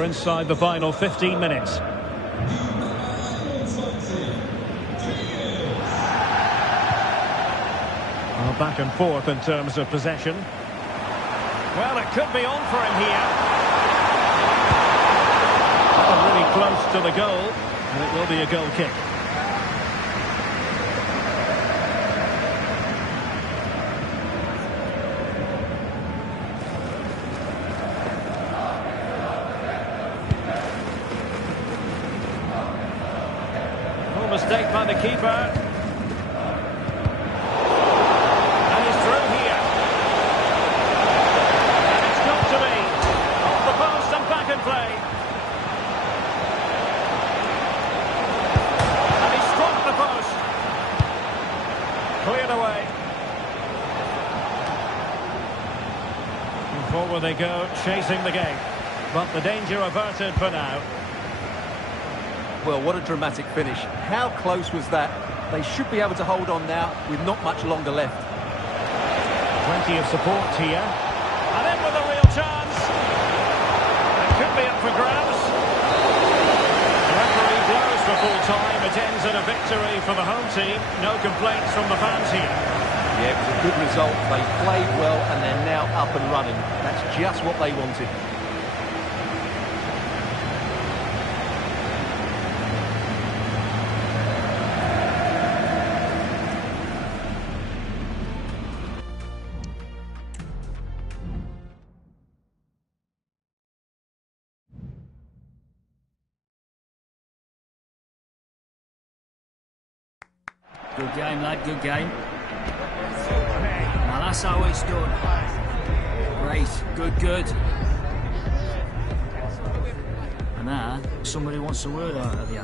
Inside the final 15 minutes. Well, back and forth in terms of possession. Well, it could be on for him here. Really close to the goal, and it will be a goal kick. Mistake by the keeper. And he's through here. And it's got to be. Off the post and back in play. And he struck the post. Cleared away. And forward they go, chasing the game. But the danger averted for now. Well, what a dramatic finish. How close was that? They should be able to hold on now with not much longer left. Plenty of support here. And in with a real chance. It could be up for grabs. The referee blows for full time. It ends in a victory for the home team. No complaints from the fans here. Yeah, it was a good result. They played well and they're now up and running. That's just what they wanted. Good game, lad, good game. Now that's how it's done. Great, good. And now, somebody wants a word out of you.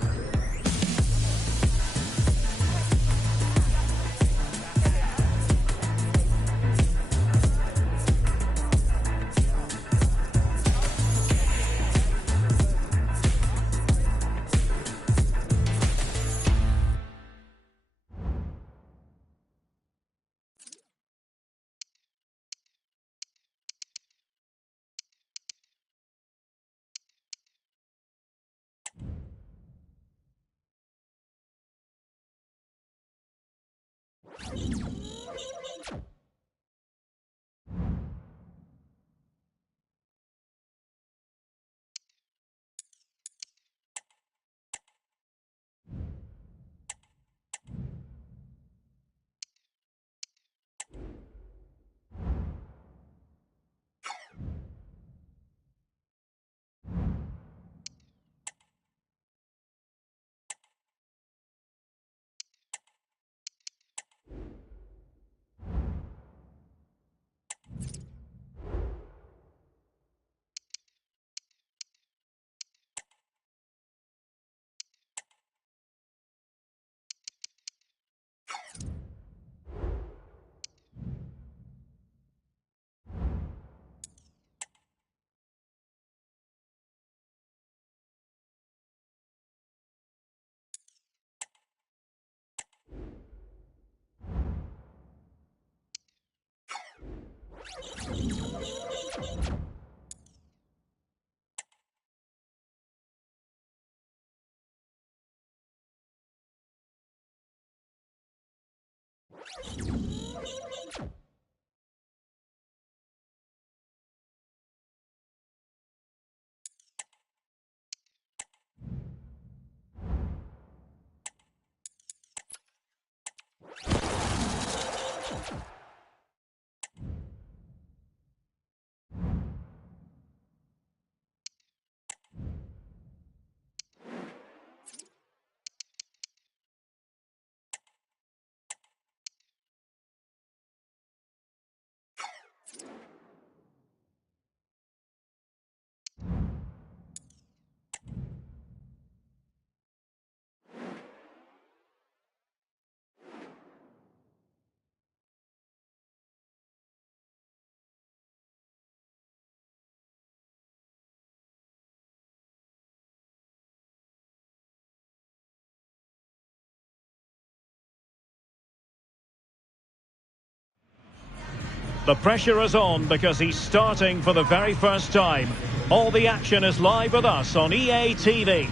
The pressure is on because he's starting for the very first time. All the action is live with us on EA TV.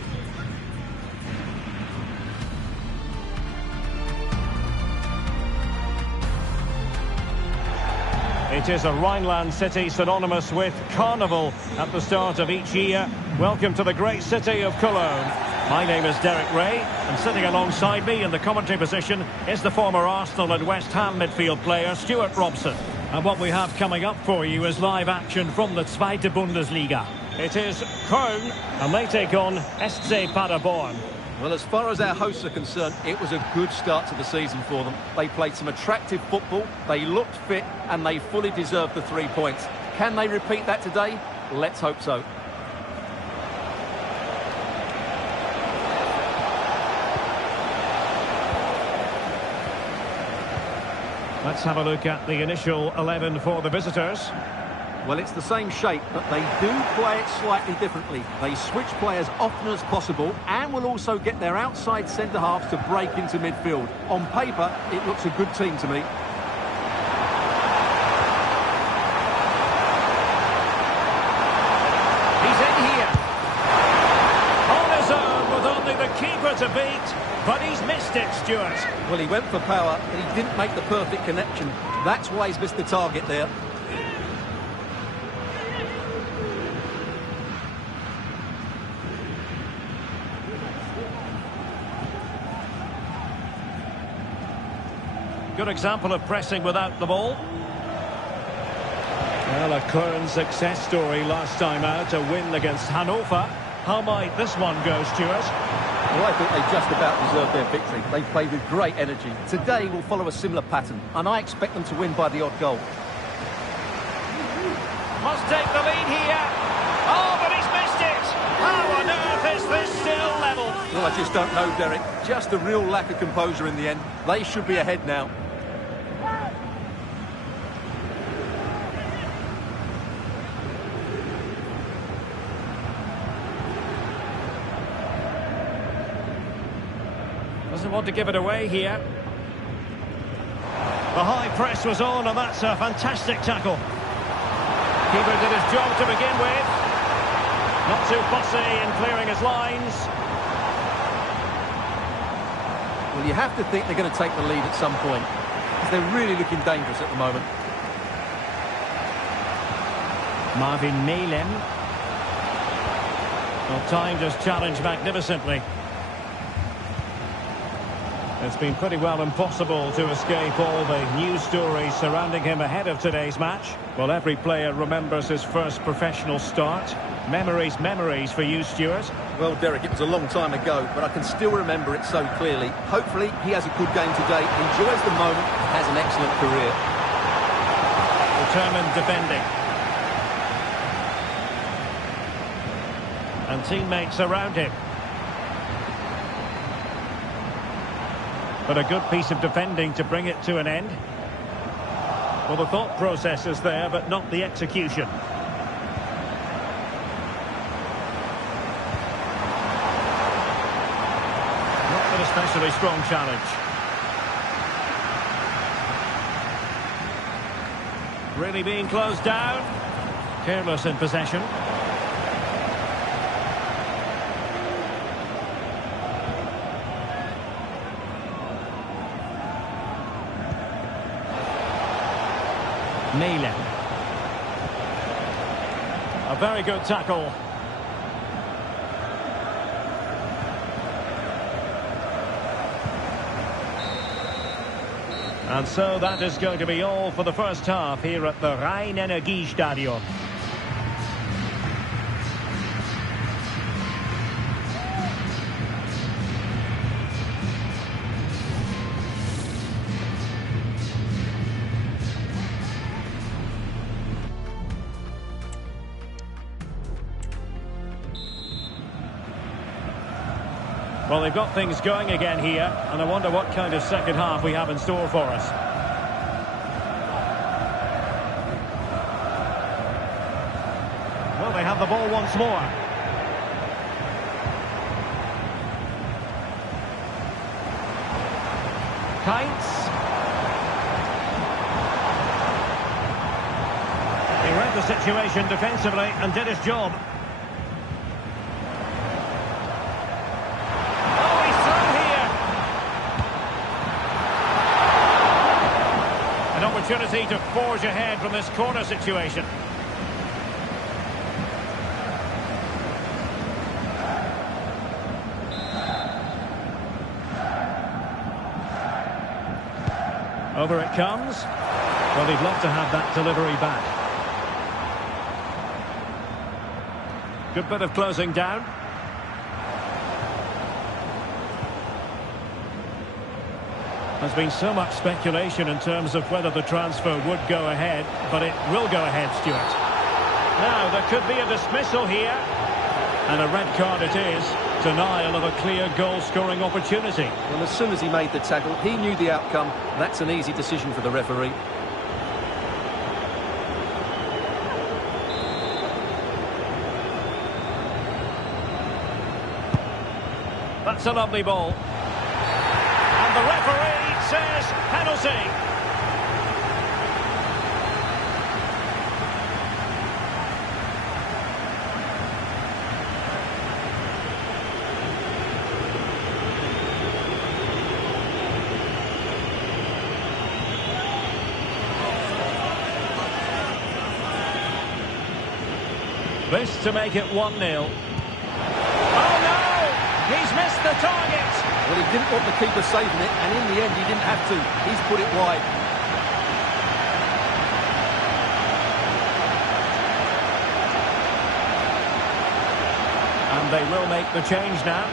It is a Rhineland city synonymous with carnival at the start of each year. Welcome to the great city of Cologne. My name is Derek Ray, and sitting alongside me in the commentary position is the former Arsenal and West Ham midfield player Stuart Robson. And what we have coming up for you is live action from the Zweite Bundesliga. It is Köln, and they take on SC Paderborn. Well, as far as our hosts are concerned, it was a good start to the season for them. They played some attractive football, they looked fit, and they fully deserved the 3 points. Can they repeat that today? Let's hope so. Let's have a look at the initial 11 for the visitors. Well, it's the same shape, but they do play it slightly differently. They switch players often as possible and will also get their outside centre-halves to break into midfield. On paper, it looks a good team to me. He's in here. On his own with only the keeper to beat, but he's missed it, Stuart. Well, he went for power, but he didn't make the perfect connection. That's why he's missed the target there. Good example of pressing without the ball. Well, a Köln success story last time out, a win against Hannover. How might this one go, Stuart? Well, I think they just about deserved their victory. They played with great energy. Today will follow a similar pattern, and I expect them to win by the odd goal. Must take the lead here. Oh, but he's missed it. How on earth is this still level? Well, I just don't know, Derek. Just a real lack of composure in the end. They should be ahead now. Doesn't want to give it away here. The high press was on, and that's a fantastic tackle. Keeper did his job to begin with. Not too fussy in clearing his lines. Well, you have to think they're going to take the lead at some point, because they're really looking dangerous at the moment. Marvin Malem. Well, timed his challenge magnificently. It's been pretty well impossible to escape all the news stories surrounding him ahead of today's match. Well, every player remembers his first professional start. Memories, memories for you, Stuart. Well, Derek, it was a long time ago, but I can still remember it so clearly. Hopefully, he has a good game today, enjoys the moment, and has an excellent career. Determined defending. And teammates around him. But a good piece of defending to bring it to an end. Well, the thought process is there, but not the execution. Not an especially strong challenge. Really being closed down. Careless in possession. Malem. A very good tackle. And so that is going to be all for the first half here at the Rhein-Energiestadion. Well, they've got things going again here, and I wonder what kind of second half we have in store for us. Well, they have the ball once more. Kainz. He read the situation defensively and did his job. Opportunity to forge ahead from this corner situation. Over it comes. Well, he'd love to have that delivery back. Good bit of closing down. There's been so much speculation in terms of whether the transfer would go ahead, but it will go ahead, Stuart. Now, there could be a dismissal here. And a red card it is. Denial of a clear goal-scoring opportunity. Well, as soon as he made the tackle, he knew the outcome. That's an easy decision for the referee. That's a lovely ball. And the referee says penalty. This to make it 1-0. Oh no! He's missed the target! Well, he didn't want the keeper saving it, and in the end he didn't have to. He's put it wide. And they will make the change now.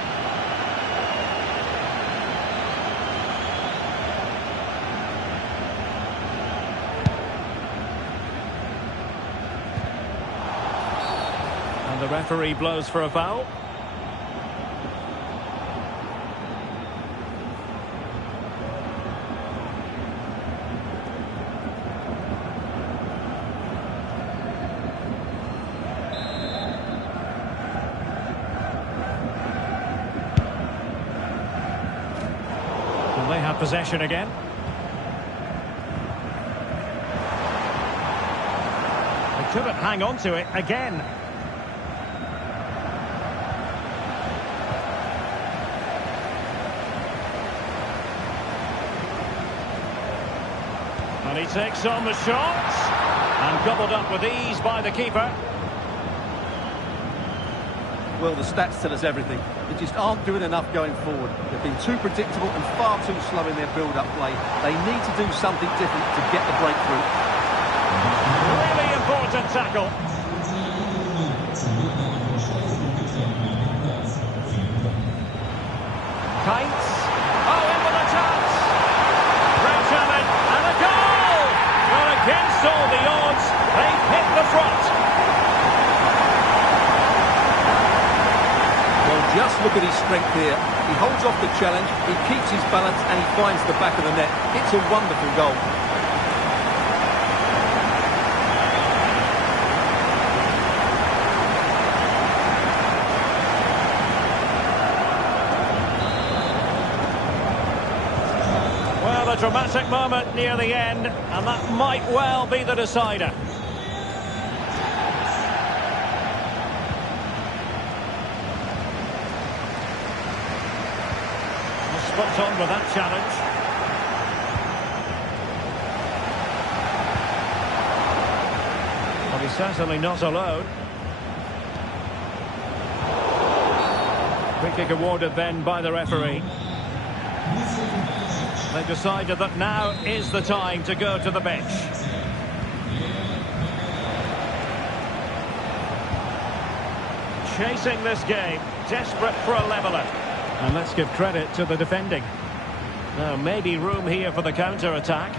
The referee blows for a foul. Will they have possession again? They couldn't hang on to it again. And he takes on the shot and gobbled up with ease by the keeper. Well, the stats tell us everything. They just aren't doing enough going forward. They've been too predictable and far too slow in their build-up play. They need to do something different to get the breakthrough. Really important tackle. Kainz. Oh, in with a chance. Benjamin and a goal. But against all the odds, they've hit the front. Well, just look at his strength here. He holds off the challenge, he keeps his balance, and he finds the back of the net. It's a wonderful goal. Well, a dramatic moment near the end, and that might well be the decider. Spot on with that challenge. Well, he's certainly not alone. Free kick awarded then by the referee. They've decided that now is the time to go to the bench. Chasing this game, desperate for a leveller. And let's give credit to the defending. Now, maybe room here for the counter-attack.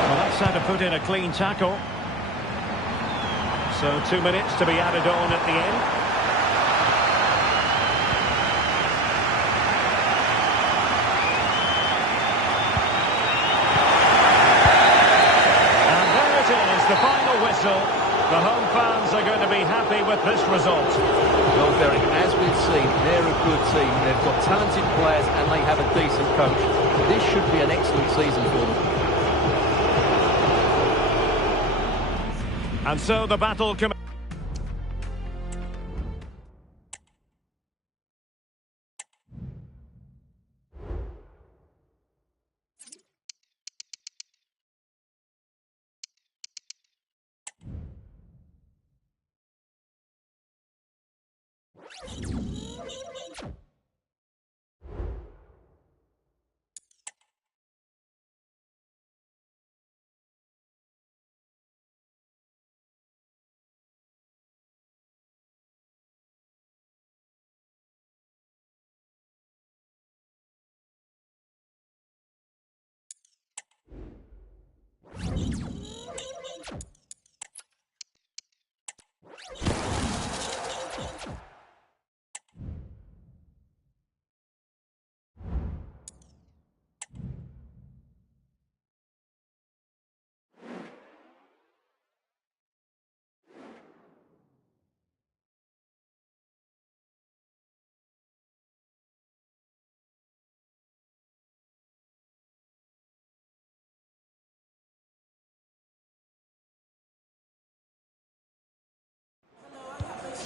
Well, that's how to put in a clean tackle. So 2 minutes to be added on at the end. The final whistle. The home fans are going to be happy with this result. Well, Derek, as we've seen, they're a good team. They've got talented players and they have a decent coach. This should be an excellent season for them. And so the battle commences.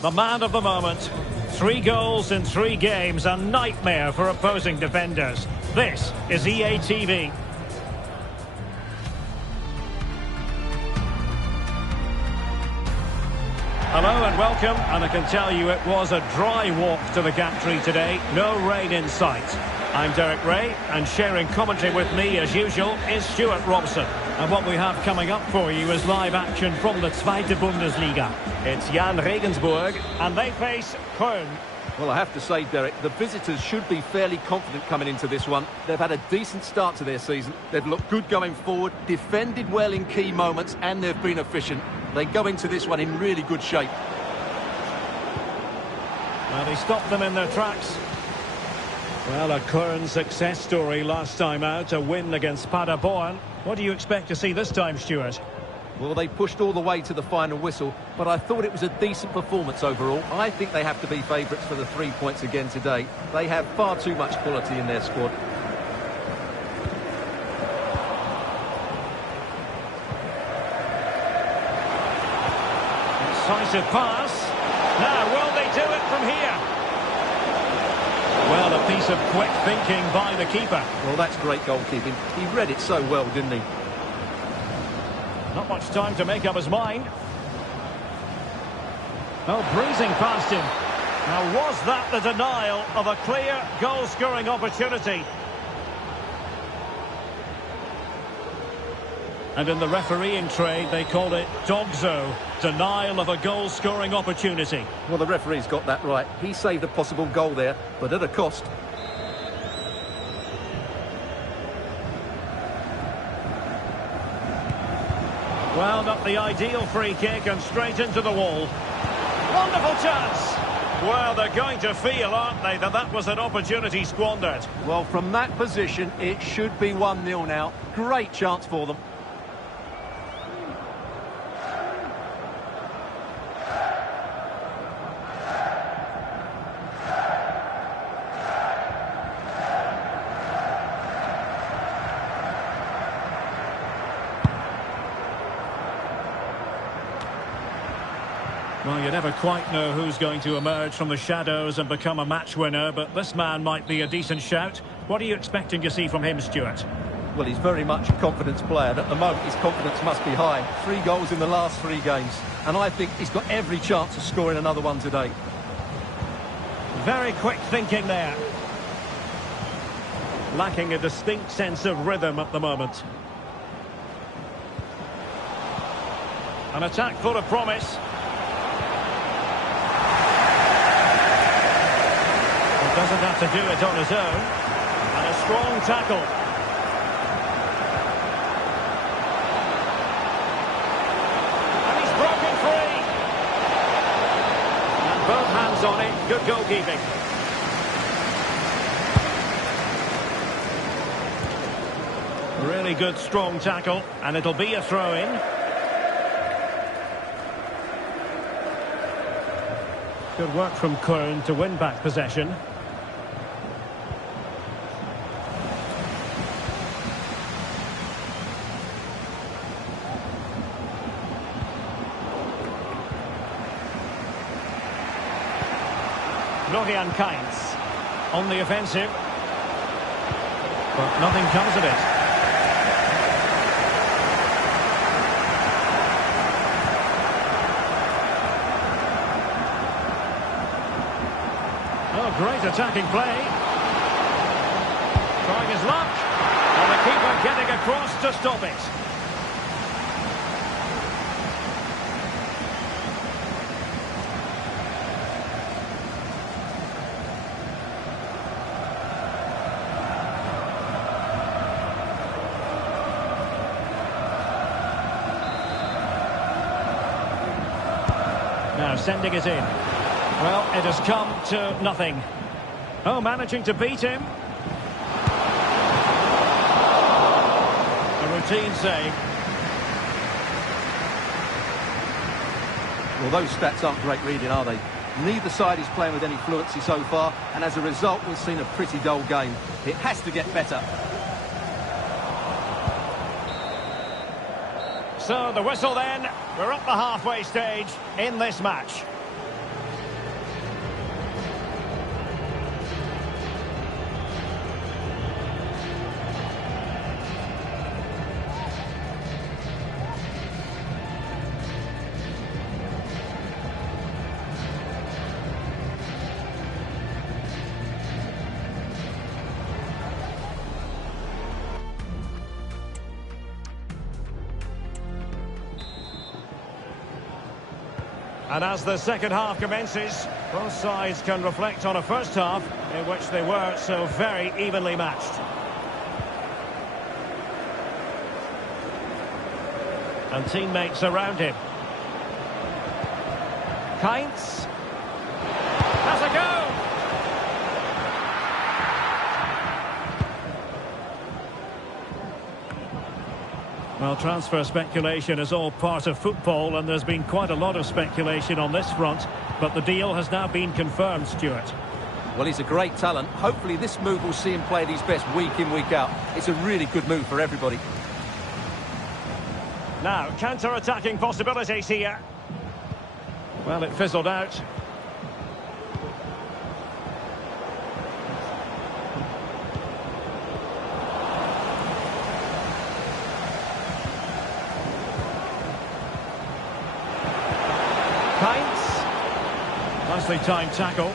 the man of the moment. 3 goals in 3 games, a nightmare for opposing defenders. This is EA TV. Hello and welcome, and I can tell you it was a dry walk to the gantry today. No rain in sight. I'm Derek Ray, and sharing commentary with me as usual is Stuart Robson. And what we have coming up for you is live action from the Zweite Bundesliga. It's Jan Regensburg, and they face Köln. Well, I have to say, Derek, the visitors should be fairly confident coming into this one. They've had a decent start to their season. They've looked good going forward, defended well in key moments, and they've been efficient. They go into this one in really good shape. Well, he stopped them in their tracks. Well, a Köln success story last time out, a win against Paderborn. What do you expect to see this time, Stuart? Well, they pushed all the way to the final whistle, but I thought it was a decent performance overall. I think they have to be favourites for the 3 points again today. They have far too much quality in their squad. Decisive pass. Now, will they do it from here? Well, a piece of quick thinking by the keeper. Well, that's great goalkeeping. He read it so well, didn't he? Not much time to make up his mind. Oh, breezing past him. Now, was that the denial of a clear goal-scoring opportunity? And in the refereeing trade, they call it dogzo, denial of a goal-scoring opportunity. Well, the referee's got that right. He saved a possible goal there, but at a cost. Well, not the ideal free kick, and straight into the wall. Wonderful chance! Well, they're going to feel, aren't they, that that was an opportunity squandered. Well, from that position, it should be 1-0 now. Great chance for them. Well, you never quite know who's going to emerge from the shadows and become a match winner, but this man might be a decent shout. What are you expecting to see from him, Stuart? Well, he's very much a confidence player, and at the moment his confidence must be high. 3 goals in the last 3 games, and I think he's got every chance of scoring another one today. Very quick thinking there. Lacking a distinct sense of rhythm at the moment. An attack full of promise. Doesn't have to do it on his own. And a strong tackle. And he's broken free. And both hands on it. Good goalkeeping. Really good strong tackle. And it'll be a throw-in. Good work from Köln to win back possession. Florian Kainz on the offensive, but nothing comes of it. Oh, great attacking play. Trying his luck, and the keeper getting across to stop it. Now sending it in. Well, it has come to nothing. Oh, managing to beat him. A routine save. Well, those stats aren't great reading, are they? Neither side is playing with any fluency so far, and as a result, we've seen a pretty dull game. It has to get better. So the whistle then. We're up the halfway stage in this match. And as the second half commences, both sides can reflect on a first half in which they were so very evenly matched. And teammates around him. Kainz has a go. Well, transfer speculation is all part of football, and there's been quite a lot of speculation on this front, but the deal has now been confirmed, Stuart. Well, he's a great talent. Hopefully this move will see him play at his best week in, week out. It's a really good move for everybody. Now, counter-attacking possibilities here. Well, it fizzled out. Kainz. Nicely timed tackle.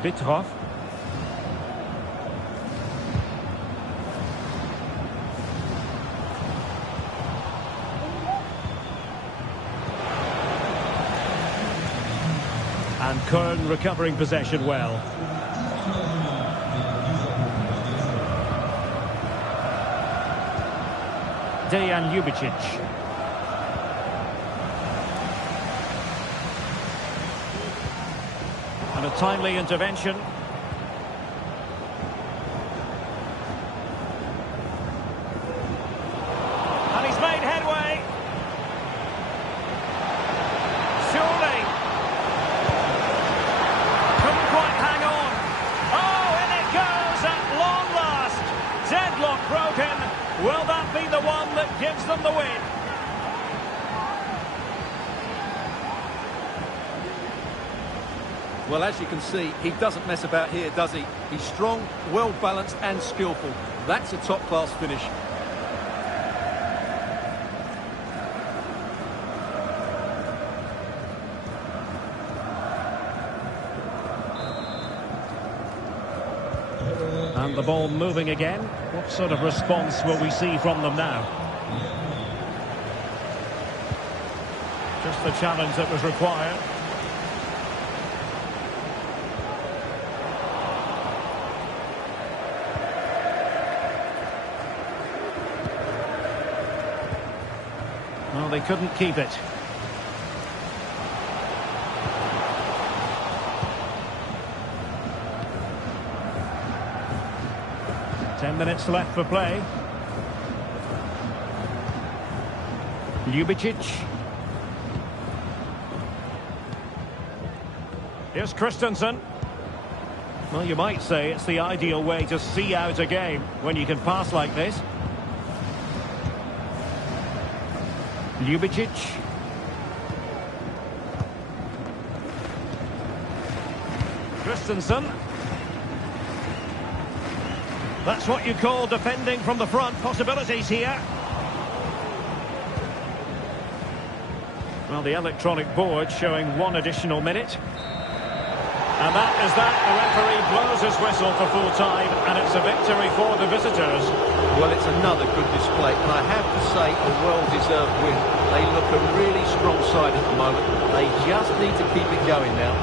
Bitrov. And Kern recovering possession well. Dejan Ljubicic. And a timely intervention. And he's made headway. Surely. Couldn't quite hang on. Oh, in it goes at long last. Deadlock broken. Will that be the one that gives them the win? Well, as you can see, he doesn't mess about here, does he? He's strong, well-balanced and skillful. That's a top-class finish. And the ball moving again. What sort of response will we see from them now? Just the challenge that was required. Well, they couldn't keep it. Ten minutes left for play. Ljubicic. Here's Christensen. Well, you might say it's the ideal way to see out a game when you can pass like this. Ljubicic. Christensen. That's what you call defending from the front. Possibilities here. Well, the electronic board showing one additional minute. And that is that. The referee blows his whistle for full time, and it's a victory for the visitors. Well, it's another good display, and I have to say a well-deserved win. They look a really strong side at the moment. They just need to keep it going now.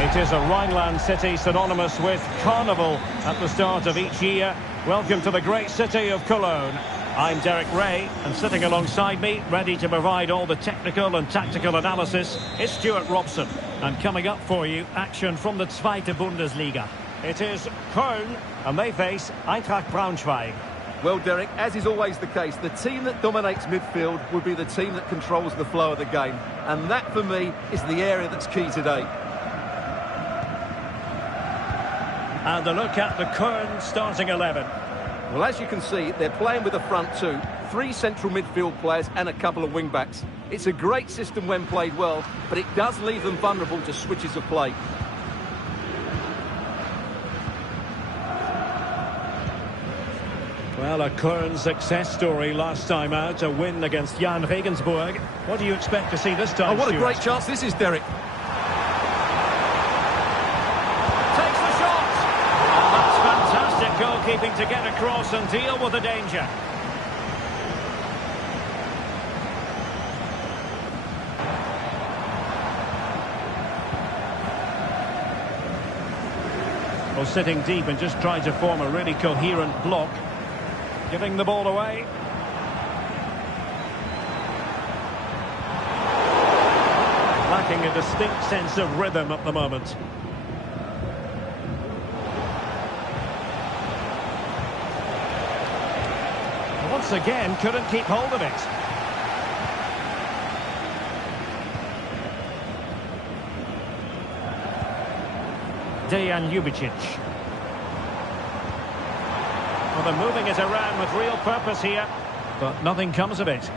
It is a Rhineland city synonymous with carnival at the start of each year. Welcome to the great city of Cologne. I'm Derek Ray, and sitting alongside me, ready to provide all the technical and tactical analysis, is Stuart Robson. And coming up for you, action from the Zweite Bundesliga. It is Köln, and they face Eintracht Braunschweig. Well, Derek, as is always the case, the team that dominates midfield will be the team that controls the flow of the game. And that, for me, is the area that's key today. And a look at the Köln starting 11. Well, as you can see, they're playing with a front two, 3 central midfield players and a couple of wing-backs. It's a great system when played well, but it does leave them vulnerable to switches of play. Well, a Köln success story last time out, a win against Jan Regensburg. What do you expect to see this time, Oh, what a Stuart? great chance this is, Derek. Takes the shot! And that's fantastic goalkeeping to get across and deal with the danger. Well, sitting deep and just trying to form a really coherent block. Giving the ball away. Lacking a distinct sense of rhythm at the moment. Once again, couldn't keep hold of it. Dejan Ljubicic. Well, they're moving it around with real purpose here, but nothing comes of it.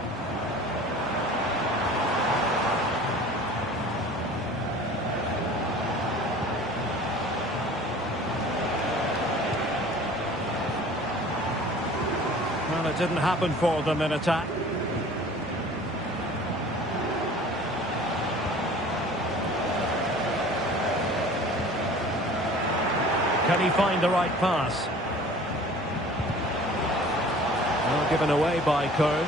Well, it didn't happen for them in attack. Can he find the right pass? Well, given away by Köln.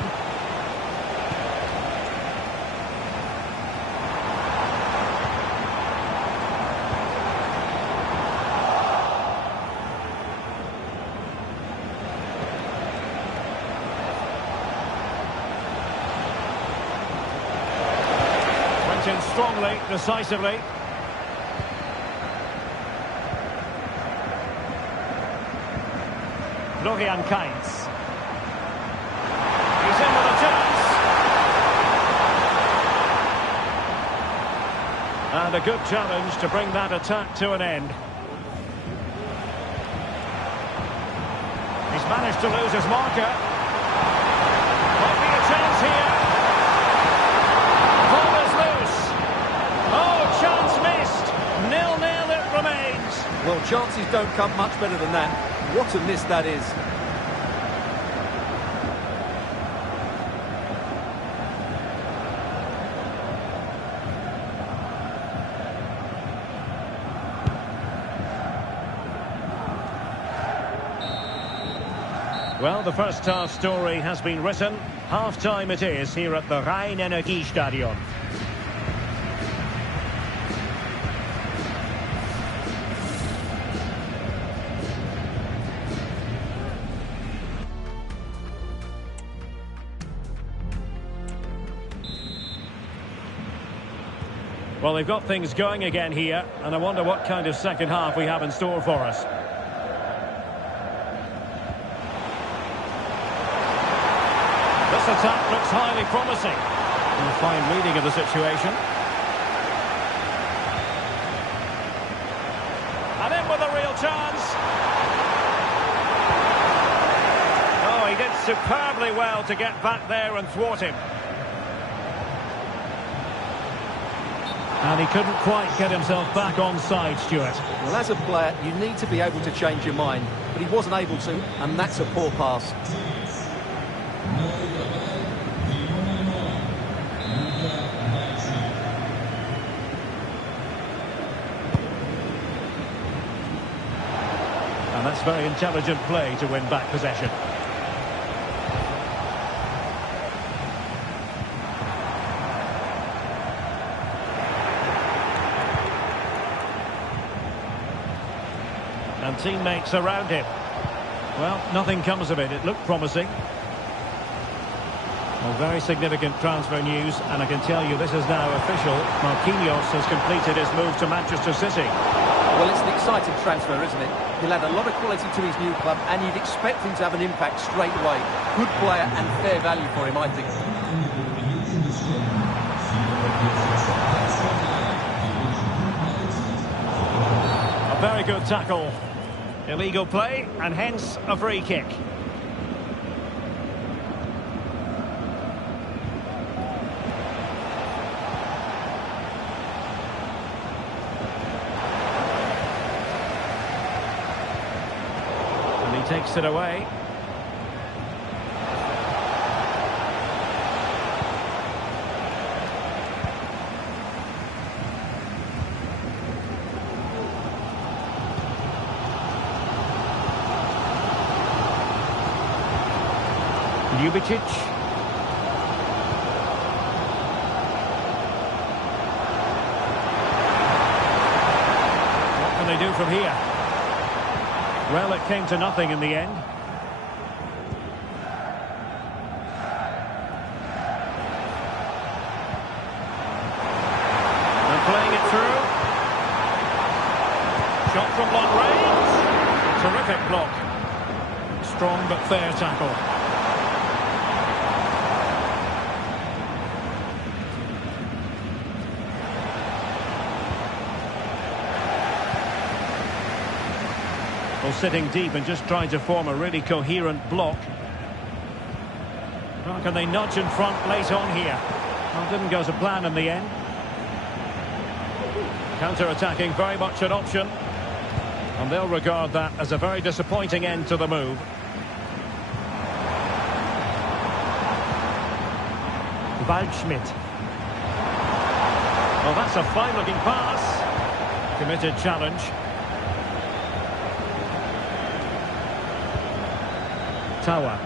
Went in strongly, decisively. Florian Kainz. He's in with a chance. And a good challenge to bring that attack to an end. He's managed to lose his marker. Might be a chance here. Ball is loose. Oh, chance missed. 0-0 it remains. Well, chances don't come much better than that. What a miss that is. Well, the first half story has been written. Half-time it is here at the Rhein-Energiestadion. Well, they've got things going again here, and I wonder what kind of second half we have in store for us. This attack looks highly promising. And a fine reading of the situation. And in with a real chance. Oh, he did superbly well to get back there and thwart him. And he couldn't quite get himself back on side, Stuart. Well, as a player, you need to be able to change your mind. But he wasn't able to, and that's a poor pass. And that's very intelligent play to win back possession. And teammates around him. Well, nothing comes of it. It looked promising. Well, very significant transfer news, and I can tell you this is now official. Marquinhos has completed his move to Manchester City. Well, it's an exciting transfer, isn't it? He'll add a lot of quality to his new club, and you'd expect him to have an impact straight away. Good player and fair value for him, I think. A very good tackle. Illegal play, and hence a free kick. And he takes it away. Ljubicic. What can they do from here? Well, it came to nothing in the end. And playing it through. Shot from long range. Terrific block. Strong but fair tackle. Well, sitting deep and just trying to form a really coherent block. Well, can they nudge in front late on here? Well, didn't go to plan in the end. Counter-attacking, very much an option. And they'll regard that as a very disappointing end to the move. Waldschmidt. Well, that's a fine-looking pass. Committed challenge. Tower.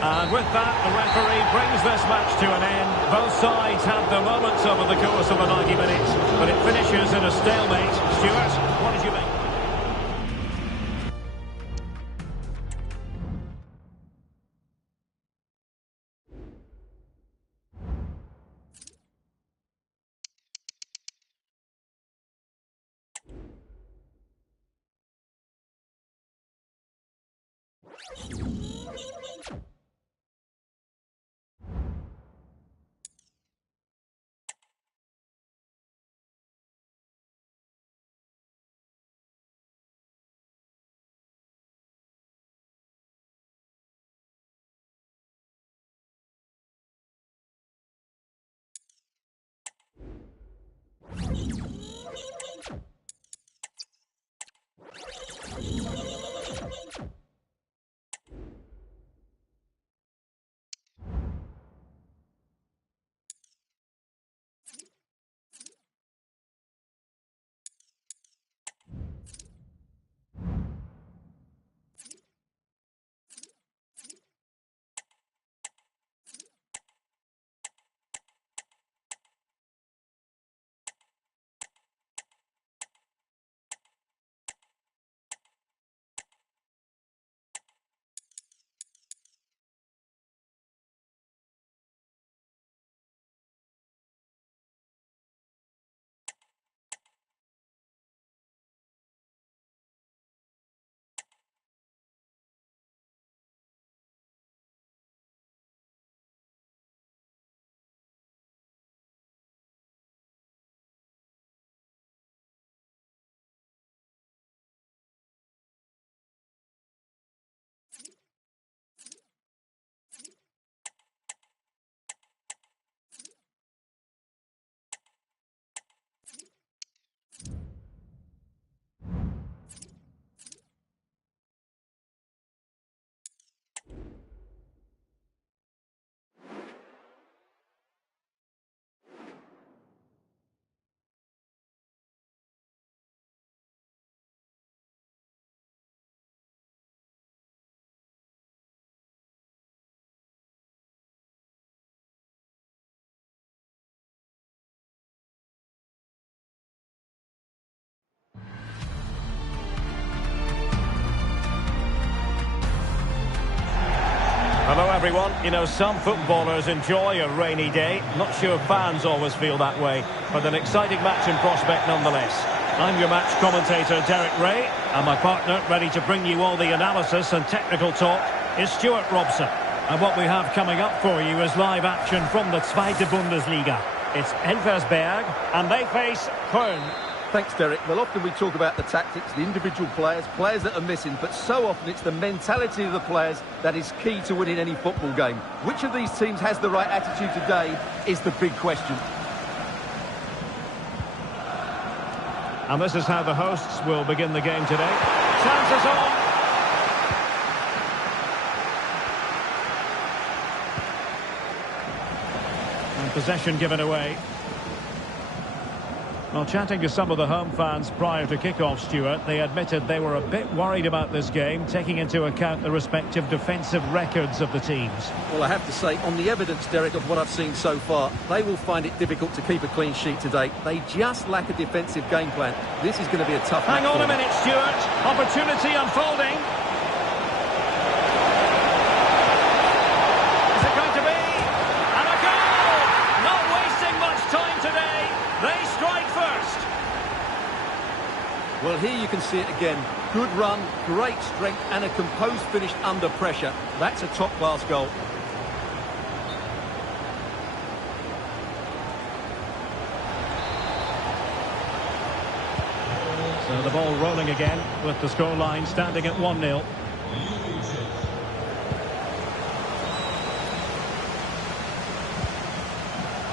And with that, the referee brings this match to an end. Both sides had their moments over the course of the 90 minutes, but it finishes in a stalemate. Stuart, what did you make? Hello everyone. You know, some footballers enjoy a rainy day. Not sure fans always feel that way, but an exciting match in prospect nonetheless. I'm your match commentator Derek Ray, and my partner ready to bring you all the analysis and technical talk is Stuart Robson. And what we have coming up for you is live action from the Zweite Bundesliga. It's Elversberg and they face Köln. Thanks, Derek. Well, often we talk about the tactics, the individual players that are missing, but so often it's the mentality of the players that is key to winning any football game. Which of these teams has the right attitude today is the big question. And this is how the hosts will begin the game today. Chances on. And possession given away. Well, chatting to some of the home fans prior to kick-off, Stuart, they admitted they were a bit worried about this game, taking into account the respective defensive records of the teams. Well, I have to say, on the evidence, Derek, of what I've seen so far, they will find it difficult to keep a clean sheet today. They just lack a defensive game plan. This is going to be a tough match. Hang on a minute, Stuart. Opportunity unfolding. Is it going to be? And a goal! Not wasting much time today. They strike first. Well, here you can see it again. Good run, great strength, and a composed finish under pressure. That's a top-class goal. So the ball rolling again with the scoreline standing at 1-0.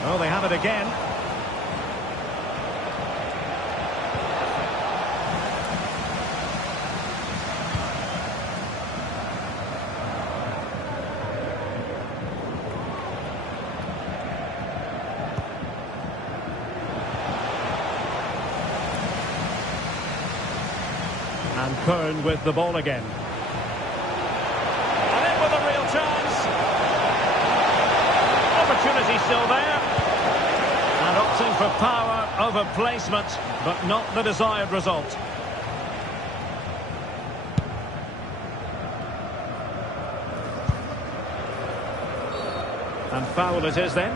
Oh, they have it again. And Köln with the ball again. And in with a real chance. Opportunity still there. And opting for power over placement, but not the desired result. And foul it is then.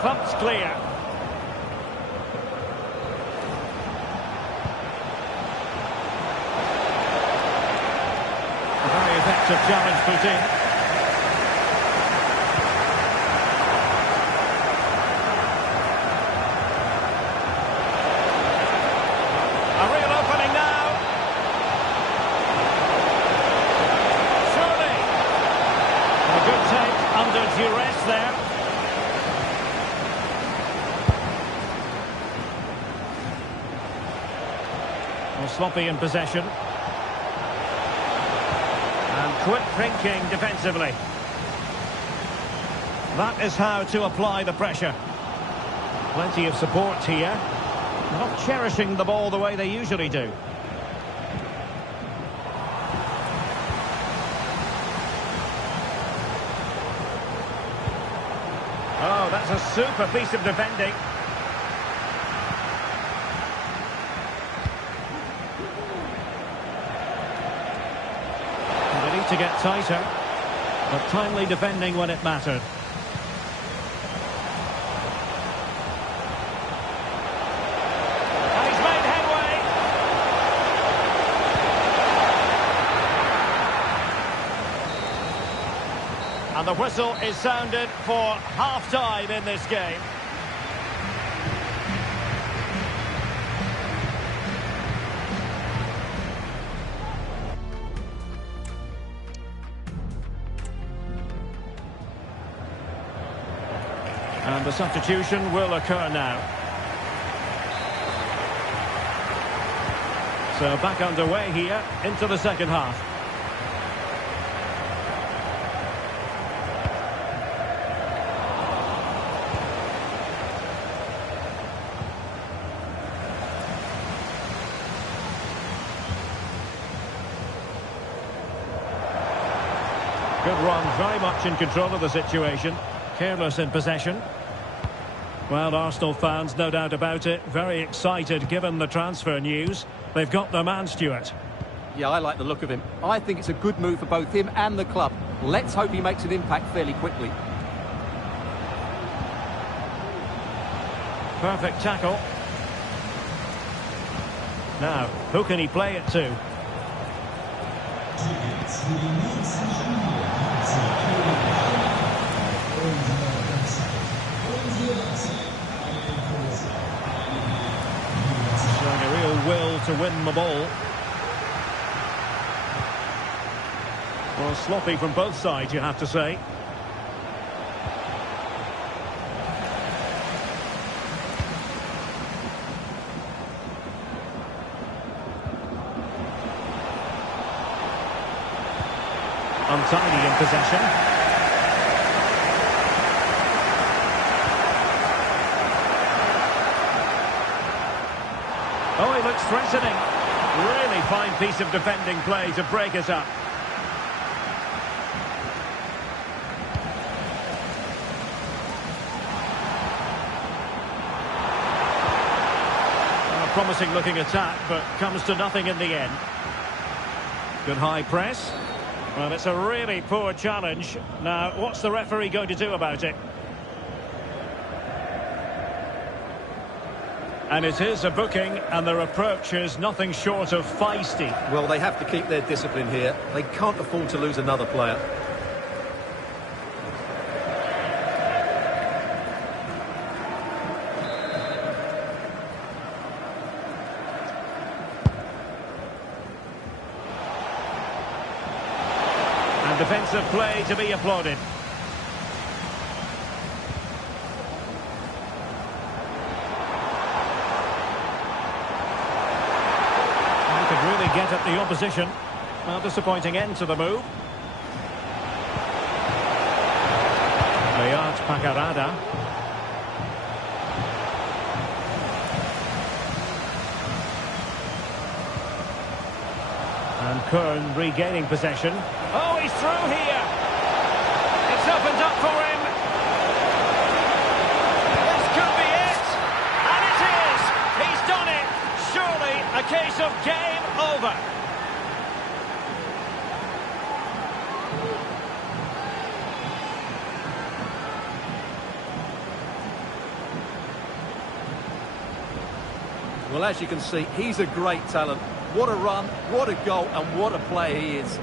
Thumped clear. A very effective challenge put in. A real opening now. Surely. A good take under duress there. Well, sloppy in possession. And quick thinking defensively. That is how to apply the pressure. Plenty of support here. Not cherishing the ball the way they usually do. Oh, that's a super piece of defending. They need to get tighter, but timely defending when it mattered. And he's made headway. And the whistle is sounded for half-time in this game. And the substitution will occur now. So back underway here into the second half. Good run, very much in control of the situation. Careless in possession. Well, Arsenal fans, no doubt about it, very excited given the transfer news. They've got their man, Stuart. Yeah, I like the look of him. I think it's a good move for both him and the club. Let's hope he makes an impact fairly quickly. Perfect tackle. Now, who can he play it to? Showing a real will to win the ball. Well, sloppy from both sides, you have to say. Untidy in possession. Oh, he looks threatening. Really fine piece of defending play to break us up. A promising looking attack, but comes to nothing in the end. Good high press. Well, it's a really poor challenge. Now, what's the referee going to do about it? And it is a booking, and their approach is nothing short of feisty. Well, they have to keep their discipline here. They can't afford to lose another player. Defensive play to be applauded. He could really get at the opposition. Well, disappointing end to the move. Layat Pakarada. And Kern regaining possession. Oh, he's through here. It's opened up for him. This could be it. And it is. He's done it. Surely a case of game over. Well, as you can see, he's a great talent. What a run, what a goal, and what a player he is.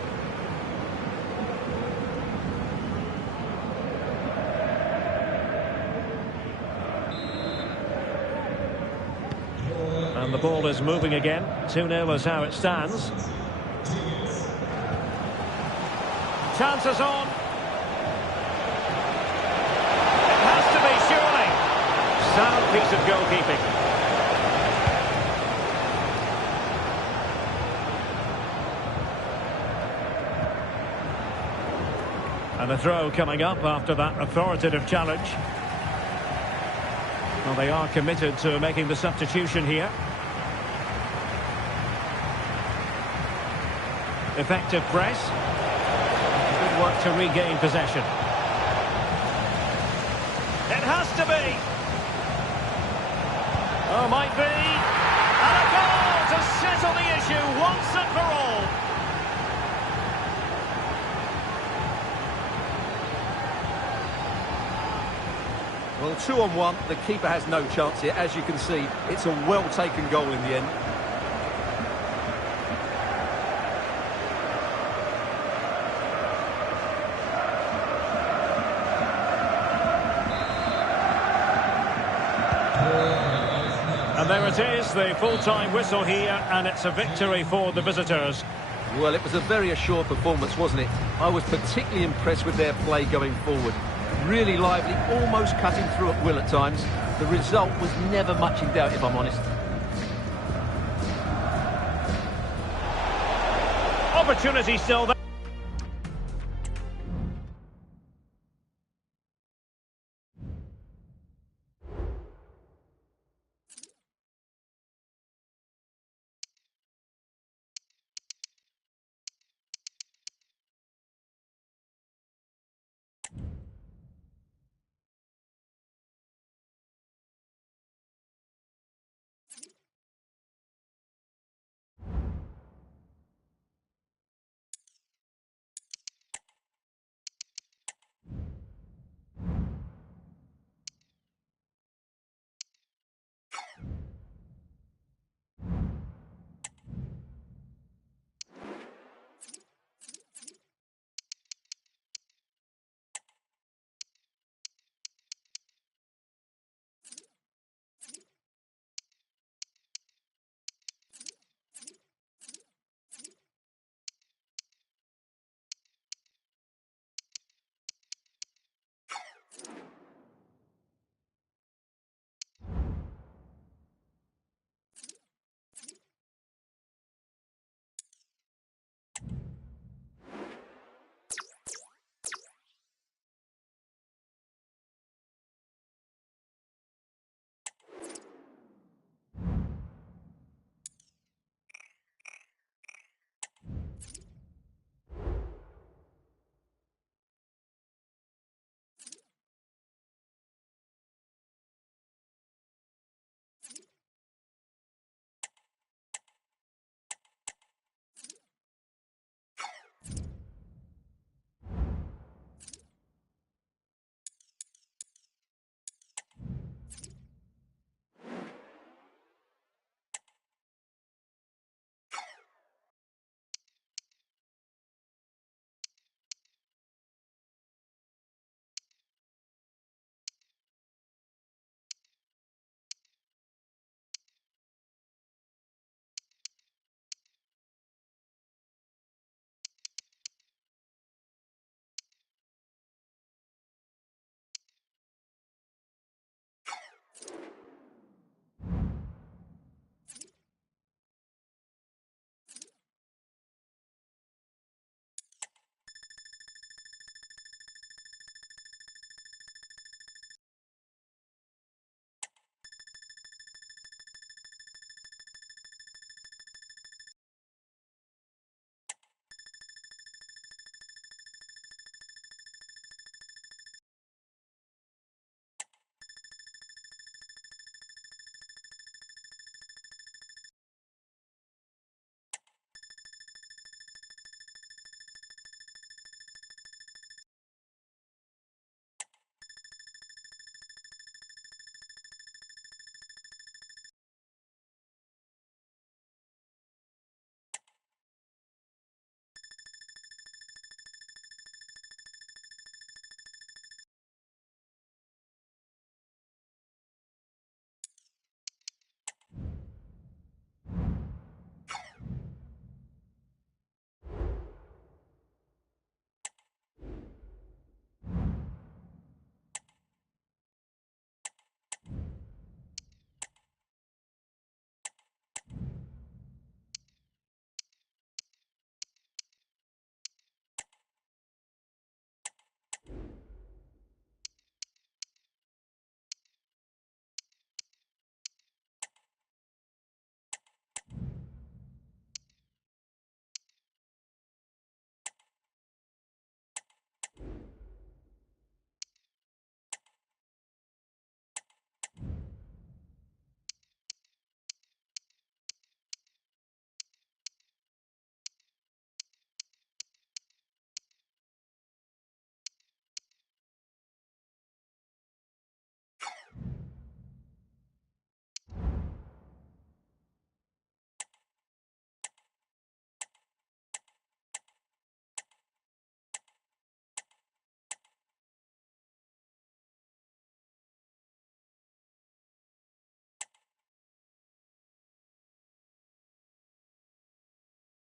And the ball is moving again. 2-0 is how it stands. Chances on. It has to be, surely. Sound piece of goalkeeping. And a throw coming up after that authoritative challenge. Well, they are committed to making the substitution here. Effective press. Good work to regain possession. It has to be. Oh, might be. And a goal to settle the issue once and for all. Well, 2-on-1, the keeper has no chance here. As you can see, it's a well-taken goal in the end. And there it is, the full-time whistle here, and it's a victory for the visitors. Well, it was a very assured performance, wasn't it? I was particularly impressed with their play going forward. Really lively, almost cutting through at will at times. The result was never much in doubt, if I'm honest. Opportunity still there.